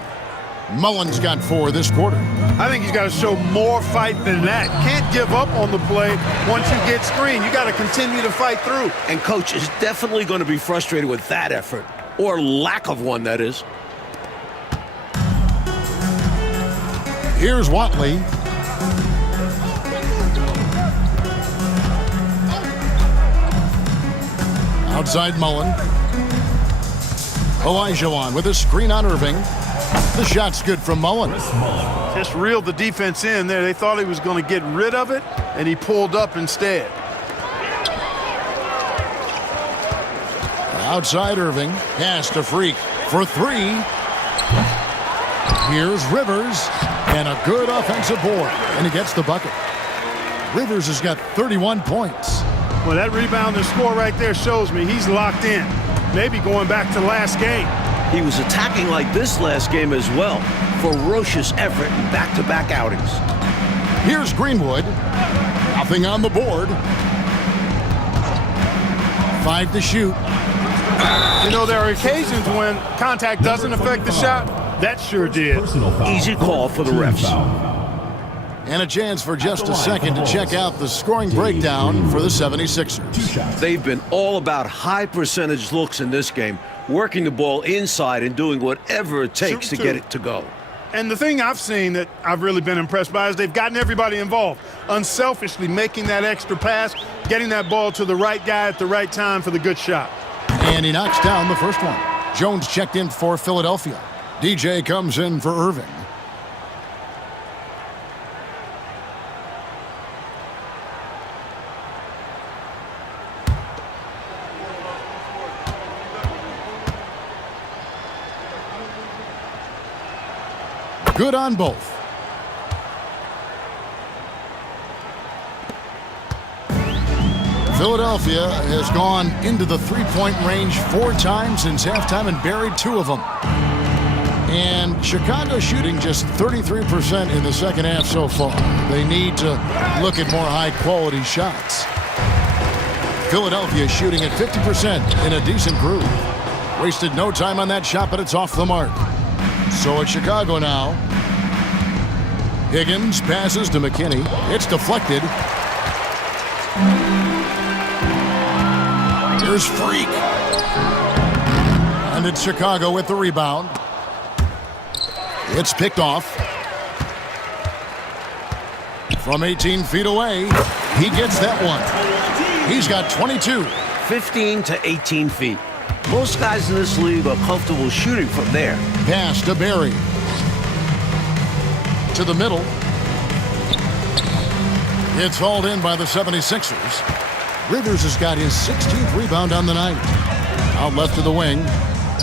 Mullen's got 4 this quarter. I think he's got to show more fight than that. Can't give up on the play once you get screened. You got to continue to fight through. And coach is definitely going to be frustrated with that effort, or lack of one, that is. Here's Watley. Outside Mullen. Olajuwon with a screen on Irving. The shot's good from Mullen. Just reeled the defense in there. They thought he was going to get rid of it, and he pulled up instead. Outside Irving. Pass to Freak for three. Here's Rivers. And a good offensive board. And he gets the bucket. Rivers has got 31 points. Well, that rebound and score right there shows me he's locked in. Maybe going back to last game. He was attacking like this last game as well. Ferocious effort in back-to-back outings. Here's Greenwood. Nothing on the board. 5 to shoot. You know, there are occasions when contact doesn't affect the shot. That sure did. Easy call for the refs. And a chance for just a second to check out the scoring breakdown for the 76ers. They've been all about high percentage looks in this game, working the ball inside and doing whatever it takes to get it to go. And the thing I've seen that I've really been impressed by is they've gotten everybody involved, unselfishly making that extra pass, getting that ball to the right guy at the right time for the good shot. And he knocks down the first one. Jones checked in for Philadelphia. DJ comes in for Irving. Good on both. Philadelphia has gone into the three-point range 4 times since halftime and buried 2 of them. And Chicago shooting just 33% in the second half so far. They need to look at more high-quality shots. Philadelphia shooting at 50% in a decent groove. Wasted no time on that shot, but it's off the mark. So it's Chicago now. Higgins passes to McKinney. It's deflected. Here's Freak. And it's Chicago with the rebound. It's picked off. From 18 feet away, he gets that one. He's got 22. 15 to 18 feet. Most guys in this league are comfortable shooting from there. Pass to Barry. To the middle. It's hauled in by the 76ers. Rivers has got his 16th rebound on the night. Out left to the wing.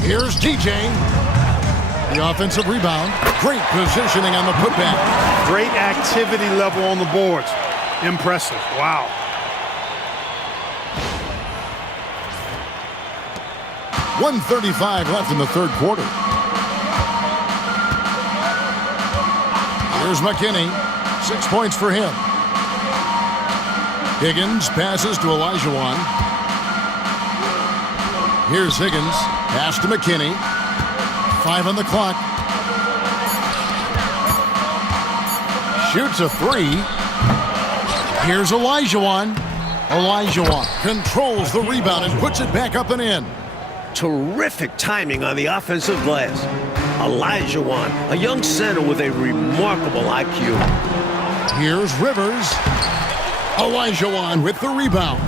Here's TJ. The offensive rebound. Great positioning on the putback. Great activity level on the boards. Impressive. Wow. .135 left in the third quarter. Here's McKinney. 6 points for him. Higgins passes to Olajuwon. Here's Higgins. Pass to McKinney. 5 on the clock. Shoots a 3. Here's Olajuwon. Olajuwon controls the rebound and puts it back up and in. Terrific timing on the offensive glass. Olajuwon, a young center with a remarkable IQ. Here's Rivers. Olajuwon with the rebound.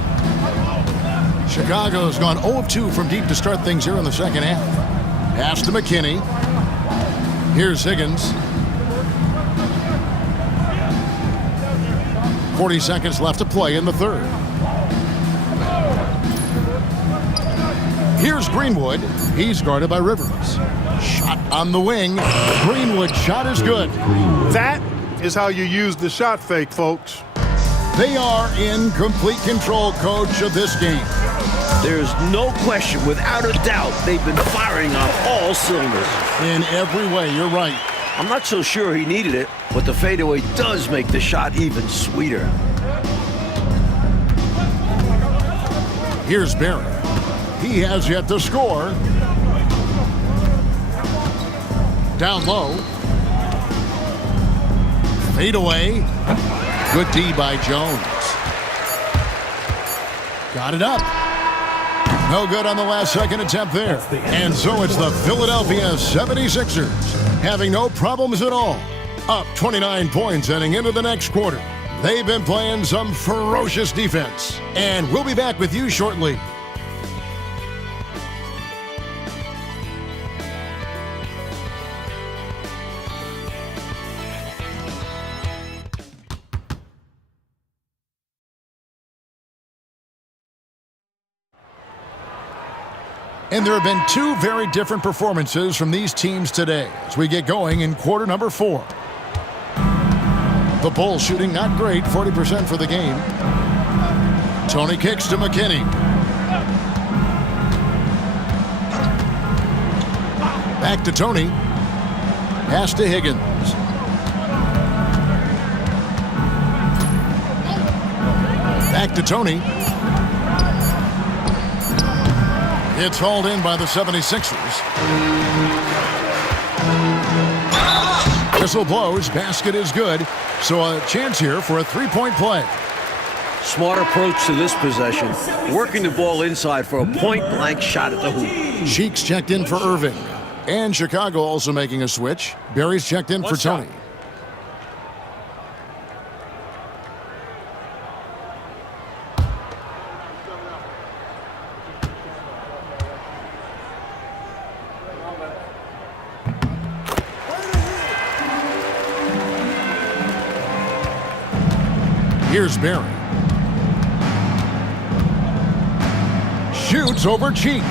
Chicago's gone 0 of 2 from deep to start things here in the second half. Pass to McKinney. Here's Higgins. 40 seconds left to play in the third. Here's Greenwood. He's guarded by Rivers. Shot on the wing. Greenwood shot is good. That is how you use the shot fake, folks. They are in complete control, coach, of this game. There's no question, without a doubt, they've been firing on all cylinders. In every way, you're right. I'm not so sure he needed it, but the fadeaway does make the shot even sweeter. Here's Barry. He has yet to score. Down low. Fade away. Good D by Jones. Got it up. No good on the last second attempt there. And so it's the Philadelphia 76ers having no problems at all. Up 29 points heading into the next quarter. They've been playing some ferocious defense. And we'll be back with you shortly. And there have been two very different performances from these teams today as we get going in quarter number 4. The Bulls shooting not great, 40% for the game. Tony kicks to McKinney. Back to Tony. Pass to Higgins. Back to Tony. It's hauled in by the 76ers. Whistle blows. Basket is good. So a chance here for a three-point play. Smart approach to this possession. Working the ball inside for a point-blank shot at the hoop. Cheeks checked in for Irving. And Chicago also making a switch. Barry's checked in for Tony. Here's Barry. Shoots over Cheeks.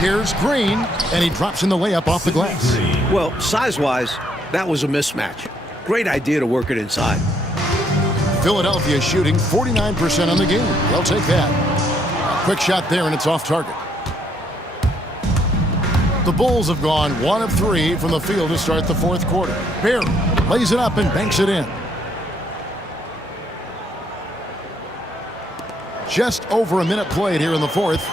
Here's Green, and he drops in the layup off the glass. Well, size-wise, that was a mismatch. Great idea to work it inside. Philadelphia shooting 49% on the game. They'll take that. A quick shot there, and it's off target. The Bulls have gone 1 of 3 from the field to start the fourth quarter. Barry lays it up and banks it in. Just over a minute played here in the fourth.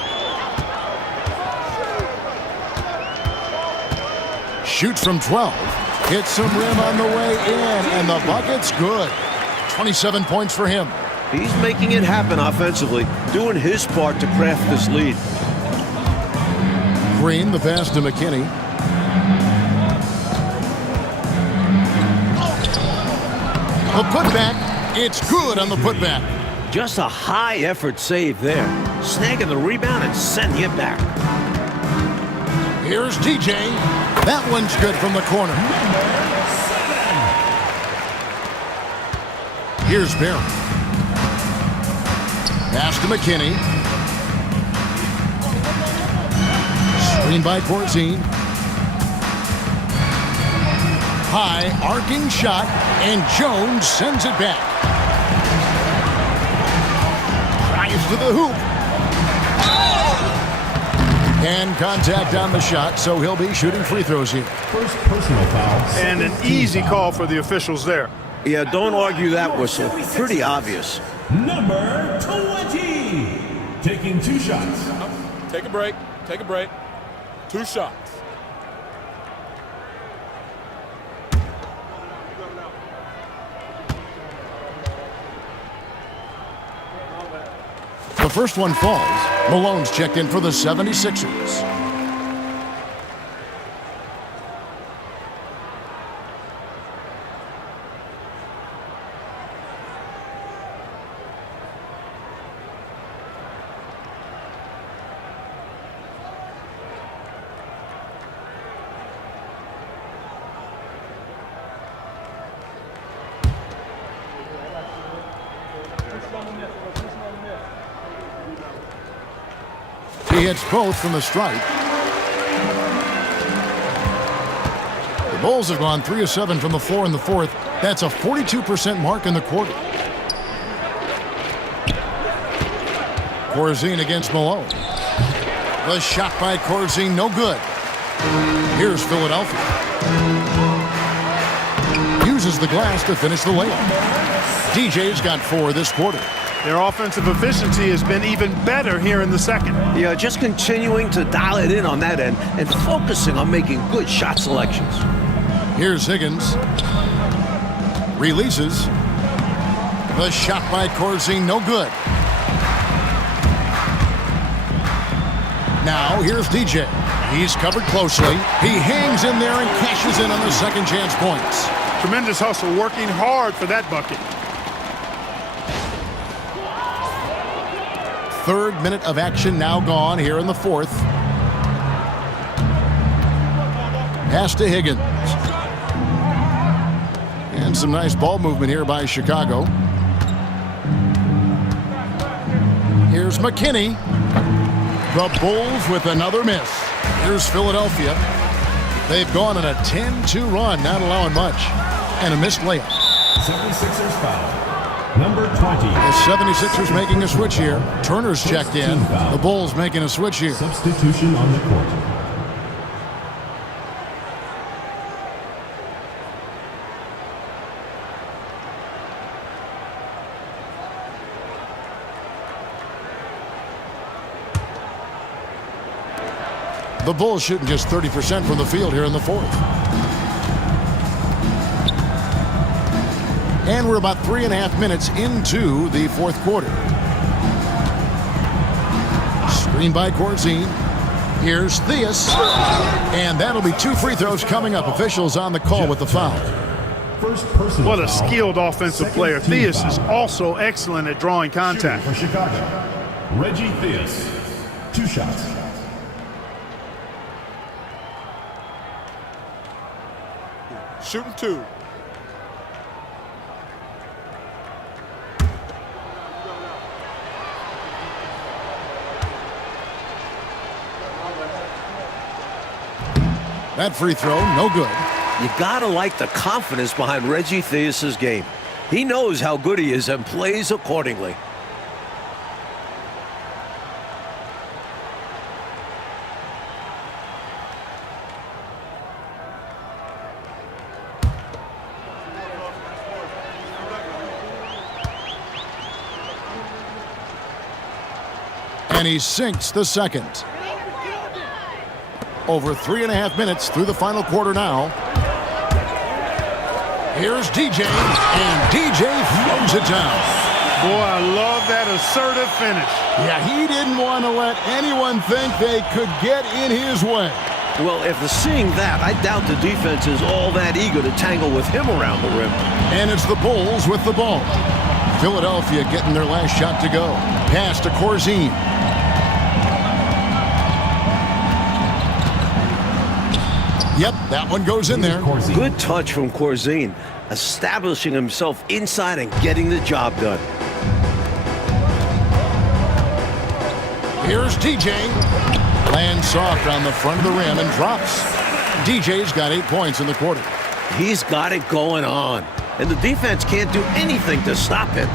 Shoots from 12. Hits some rim on the way in, and the bucket's good. 27 points for him. He's making it happen offensively, doing his part to craft this lead. Green, the pass to McKinney. The putback. It's good on the putback. Just a high-effort save there. Snagging the rebound and sending it back. Here's TJ. That one's good from the corner. Here's Barry. Pass to McKinney. Screen by Corzine. High arcing shot, and Jones sends it back. Drives to the hoop. And contact on the shot, so he'll be shooting free throws here. First personal foul. And an easy call for the officials there. Yeah, don't argue that whistle. Pretty obvious. Number 20. Taking 2 shots. Take a break. Take a break. 2 shots. The first one falls. Malone's checked in for the 76ers. He hits both from the stripe. The Bulls have gone 3 of 7 from the floor in the fourth. That's a 42% mark in the quarter. Corzine against Malone. The shot by Corzine, no good. Here's Philadelphia. Uses the glass to finish the layup. DJ's got 4 this quarter. Their offensive efficiency has been even better here in the second. Yeah, just continuing to dial it in on that end and focusing on making good shot selections. Here's Higgins. Releases. The shot by Corzine, no good. Now, here's DJ. He's covered closely. He hangs in there and cashes in on the second chance points. Tremendous hustle, working hard for that bucket. Third minute of action now gone here in the fourth. Pass to Higgins. And some nice ball movement here by Chicago. Here's McKinney. The Bulls with another miss. Here's Philadelphia. They've gone on a 10-2 run, not allowing much. And a missed layup. 76ers foul. Number 20. The 76ers making a switch here. Turner's checked in. The Bulls making a switch here. Substitution on the court. The Bulls shooting just 30% from the field here in the fourth. And we're about 3.5 minutes into the fourth quarter. Screen by Corzine. Here's Theus. And that'll be 2 free throws coming up. Officials on the call with the foul. What a skilled offensive player. Theus is also excellent at drawing contact. For Chicago, Reggie Theus. 2 shots. Shooting 2. That free throw, no good. You gotta like the confidence behind Reggie Theus' game. He knows how good he is and plays accordingly. And he sinks the second. Over 3.5 minutes through the final quarter now. Here's DJ, and DJ throws it down. Boy, I love that assertive finish. Yeah, he didn't want to let anyone think they could get in his way. Well, after seeing that, I doubt the defense is all that eager to tangle with him around the rim. And it's the Bulls with the ball. Philadelphia getting their last shot to go. Pass to Corzine. Yep, that one goes in there. Good touch from Corzine, establishing himself inside and getting the job done. Here's DJ. Lands soft on the front of the rim and drops. DJ's got 8 points in the quarter. He's got it going on, and the defense can't do anything to stop him.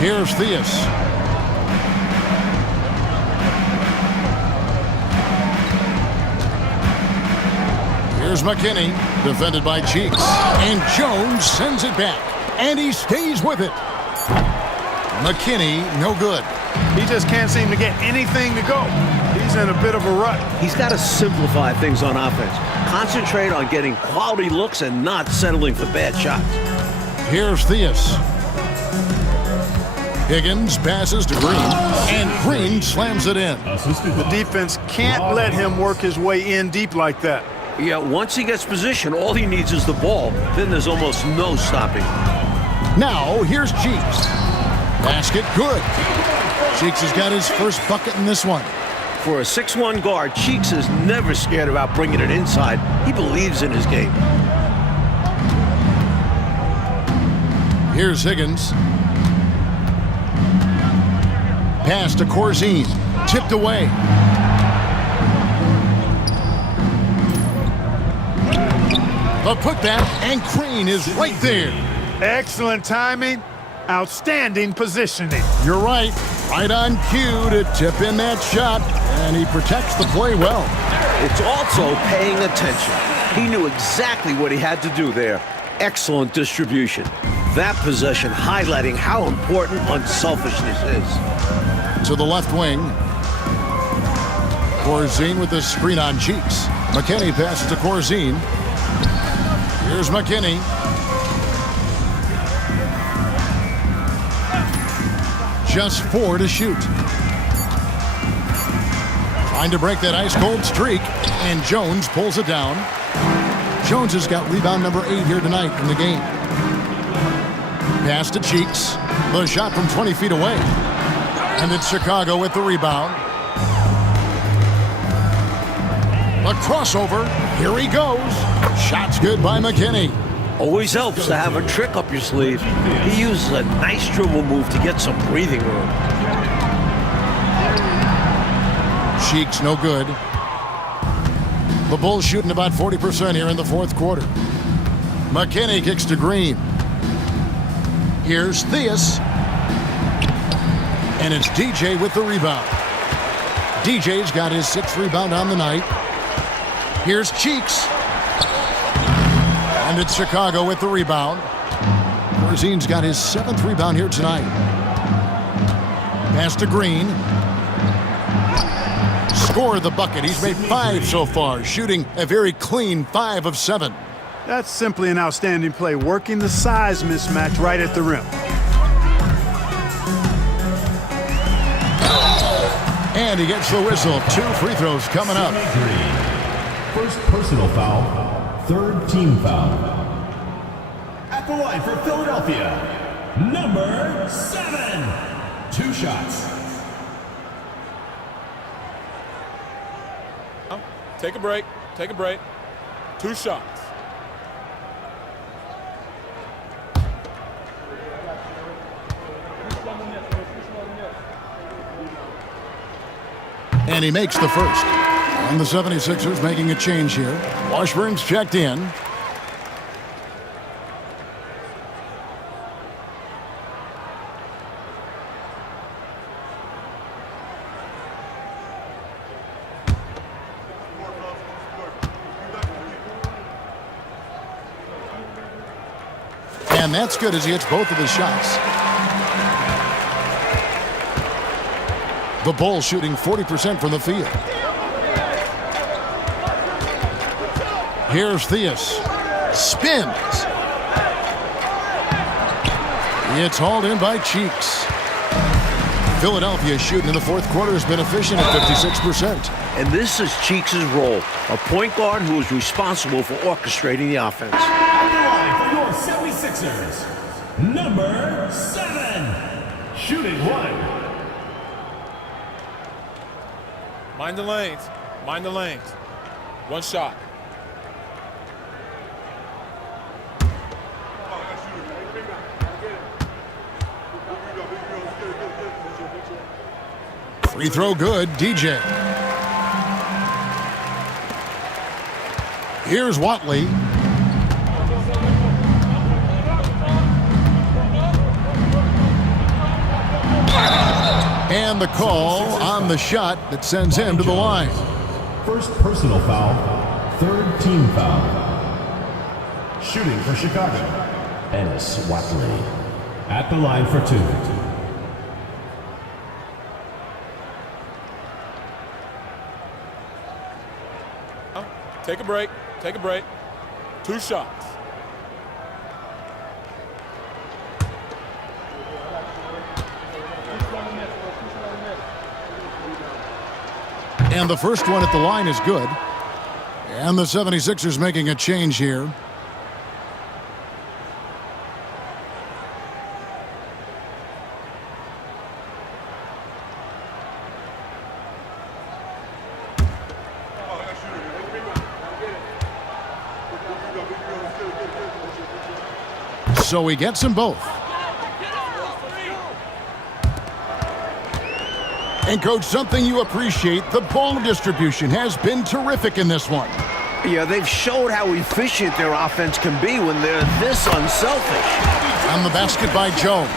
Here's Theus. Here's McKinney, defended by Cheeks. And Jones sends it back, and he stays with it. McKinney, no good. He just can't seem to get anything to go. He's in a bit of a rut. He's got to simplify things on offense. Concentrate on getting quality looks and not settling for bad shots. Here's Theus. Higgins passes to Green, and Green slams it in. The defense can't let him work his way in deep like that. Yeah, once he gets position, all he needs is the ball. Then there's almost no stopping. Now, here's Cheeks. Basket good. Cheeks has got his first bucket in this one. For a 6'1 guard, Cheeks is never scared about bringing it inside. He believes in his game. Here's Higgins. Pass to Corzine. Tipped away. The putback, and Green is right there. Excellent timing. Outstanding positioning. You're right. Right on cue to tip in that shot, and he protects the play well. It's also paying attention. He knew exactly what he had to do there. Excellent distribution. That possession highlighting how important unselfishness is. To the left wing. Corzine with the screen on Cheeks. McKinney passes to Corzine. Here's McKinney. Just 4 to shoot. Trying to break that ice-cold streak, and Jones pulls it down. Jones has got rebound number 8 here tonight in the game. Pass to Cheeks. The shot from 20 feet away. And it's Chicago with the rebound. The crossover. Here he goes. Shot's good by McKinney. Always helps to have a trick up your sleeve. He uses a nice dribble move to get some breathing room. Cheeks no good. The Bulls shooting about 40% here in the fourth quarter. McKinney kicks to Green. Here's Theus. And it's DJ with the rebound. DJ's got his 6th rebound on the night. Here's Cheeks. And it's Chicago with the rebound. Korzine's got his 7th rebound here tonight. Pass to Green. Scored the bucket. He's made 5 so far, shooting a very clean 5 of 7. That's simply an outstanding play, working the size mismatch right at the rim. And he gets the whistle. 2 free throws coming up. First personal foul, third team foul. At the line for Philadelphia, number 7. 2 shots. Take a break. Take a break. 2 shots. And he makes the first. And the 76ers making a change here. Washburn's checked in. And that's good as he hits both of his shots. The Bulls shooting 40% from the field. Here's Theus. Spins. It's hauled in by Cheeks. Philadelphia shooting in the fourth quarter has been efficient at 56%. And this is Cheeks' role, a point guard who is responsible for orchestrating the offense. At the line for your 76ers, number 7. Shooting 1. Mind the lanes. Mind the lanes. 1 shot. Free throw good, DJ. Here's Watley. And the call on the shot that sends him to the line. First personal foul, third team foul. Shooting for Chicago, Ennis Watley. At the line for 2. Take a break. Take a break. 2 shots. And the first one at the line is good. And the 76ers making a change here. So he gets them both. And, Coach, something you appreciate, the ball distribution has been terrific in this one. Yeah, they've showed how efficient their offense can be when they're this unselfish. On the basket by Jones.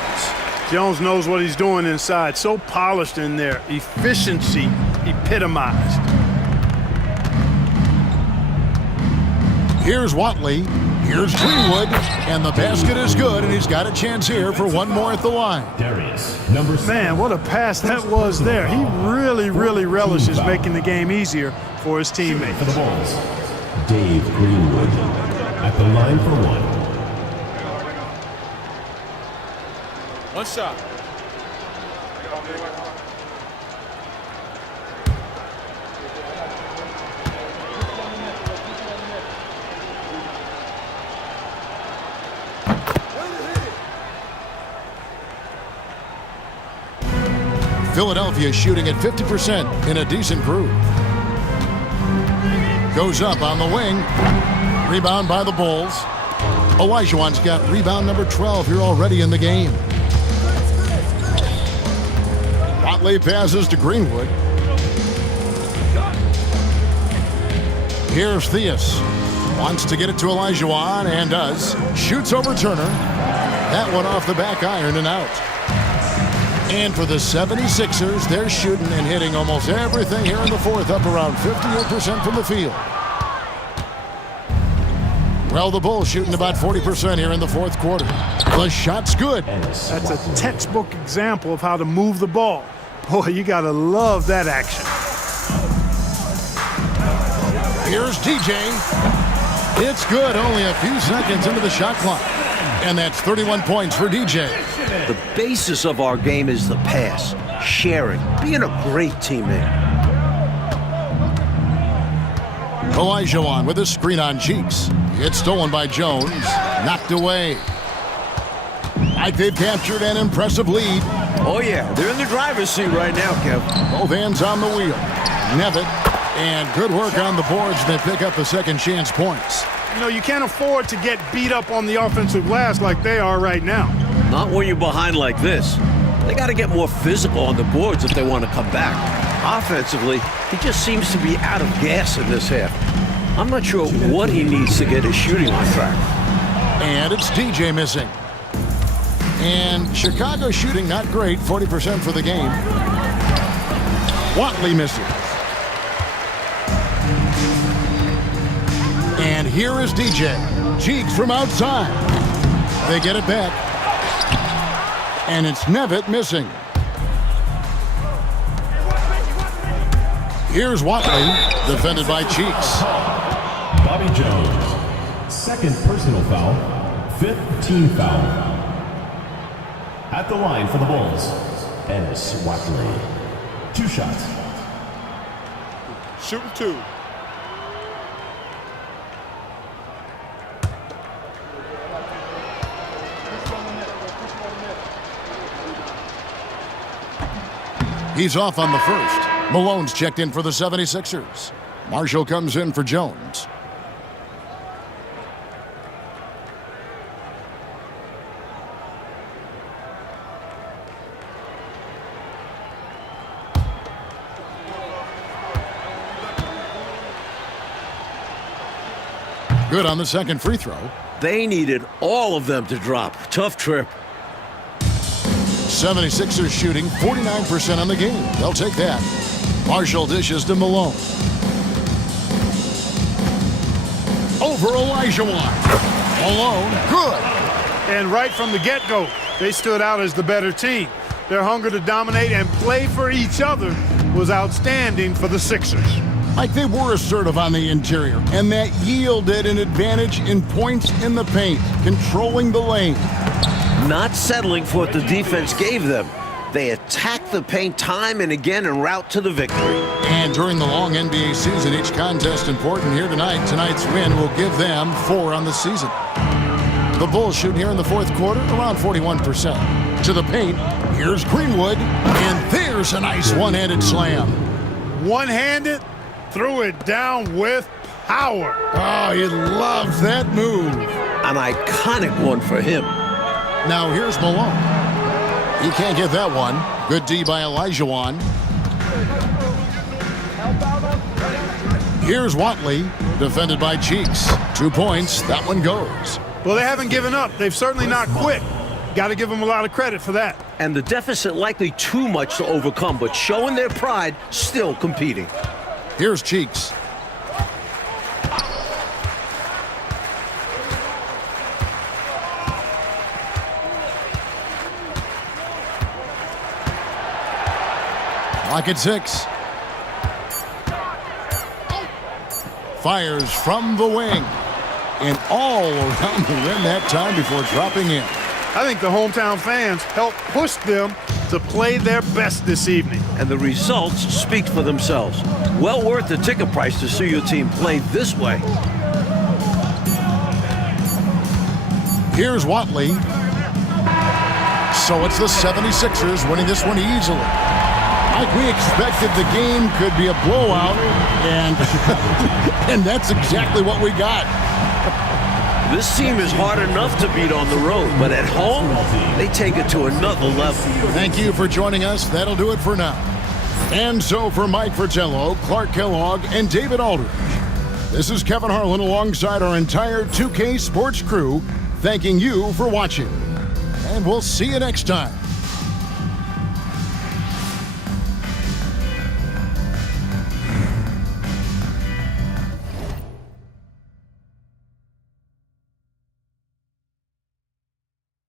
Jones knows what he's doing inside. So polished in there. Efficiency epitomized. Here's Watley. Here's Greenwood. And the basket is good, and he's got a chance here for one more at the line. Darius, number 7. Man, what a pass that was there. He really relishes making the game easier for his teammates. For the Bulls, Dave Greenwood. At the line for 1. 1 shot. Philadelphia shooting at 50% in a decent groove. Goes up on the wing. Rebound by the Bulls. Olajuwon's got rebound number 12 here already in the game. Watley passes to Greenwood. Here's Theus. Wants to get it to Olajuwon and does. Shoots over Turner. That one off the back iron and out. And for the 76ers, they're shooting and hitting almost everything here in the fourth, up around 58% from the field. Well, the Bulls shooting about 40% here in the fourth quarter. The shot's good. That's a textbook example of how to move the ball. Boy, you got to love that action. Here's DJ. It's good, only a few seconds into the shot clock. And that's 31 points for DJ. The basis of our game is the pass, sharing, being a great teammate. Olajuwon with a screen on Cheeks. It's stolen by Jones. Knocked away. Like they've captured an impressive lead. Oh, yeah, they're in the driver's seat right now, Kev. Both hands on the wheel. Nevitt. And good work on the boards. They pick up the second chance points. You know, you can't afford to get beat up on the offensive glass like they are right now. Not when you're behind like this. They got to get more physical on the boards if they want to come back. Offensively, he just seems to be out of gas in this half. I'm not sure what he needs to get his shooting on track. And it's DJ missing. And Chicago shooting not great, 40% for the game. Watley misses. And here is DJ. Cheeks from outside. They get it back. And it's Nevitt missing. Here's Watley, defended by Cheeks. Bobby Jones, second personal foul, fifth team foul. At the line for the Bulls, Ennis Watley. 2 shots. Shooting 2. He's off on the first. Malone's checked in for the 76ers. Marshall comes in for Jones. Good on the second free throw. They needed all of them to drop. Tough trip. 76ers shooting 49% on the game. They'll take that. Marshall dishes to Malone. Over Olajuwon. Malone, good. And right from the get-go, they stood out as the better team. Their hunger to dominate and play for each other was outstanding for the Sixers. Like they were assertive on the interior, and that yielded an advantage in points in the paint, controlling the lane. Not settling for what the defense gave them. They attacked the paint time and again en route to the victory. And during the long NBA season, each contest important here tonight. Tonight's win will give them 4 on the season. The Bulls shoot here in the fourth quarter around 41%. To the paint, here's Greenwood, and there's a nice one-handed slam. One-handed, threw it down with power. Oh, he loves that move. An iconic one for him. Now here's Malone. He can't get that one. Good D by Olajuwon. Here's Watley, defended by Cheeks. 2 points, that one goes. Well, they haven't given up. They've certainly not quit. Got to give them a lot of credit for that. And the deficit likely too much to overcome, but showing their pride, still competing. Here's Cheeks. Lock at 6. Fires from the wing. And all around the rim that time before dropping in. I think the hometown fans helped push them to play their best this evening. And the results speak for themselves. Well worth the ticket price to see your team play this way. Here's Watley. So it's the 76ers winning this one easily. Like we expected, the game could be a blowout, and and that's exactly what we got. This team is hard enough to beat on the road, but at home, they take it to another level. Thank you for joining us. That'll do it for now. And so for Mike Fratello, Clark Kellogg, and David Aldridge, this is Kevin Harlan alongside our entire 2K Sports crew, thanking you for watching. And we'll see you next time.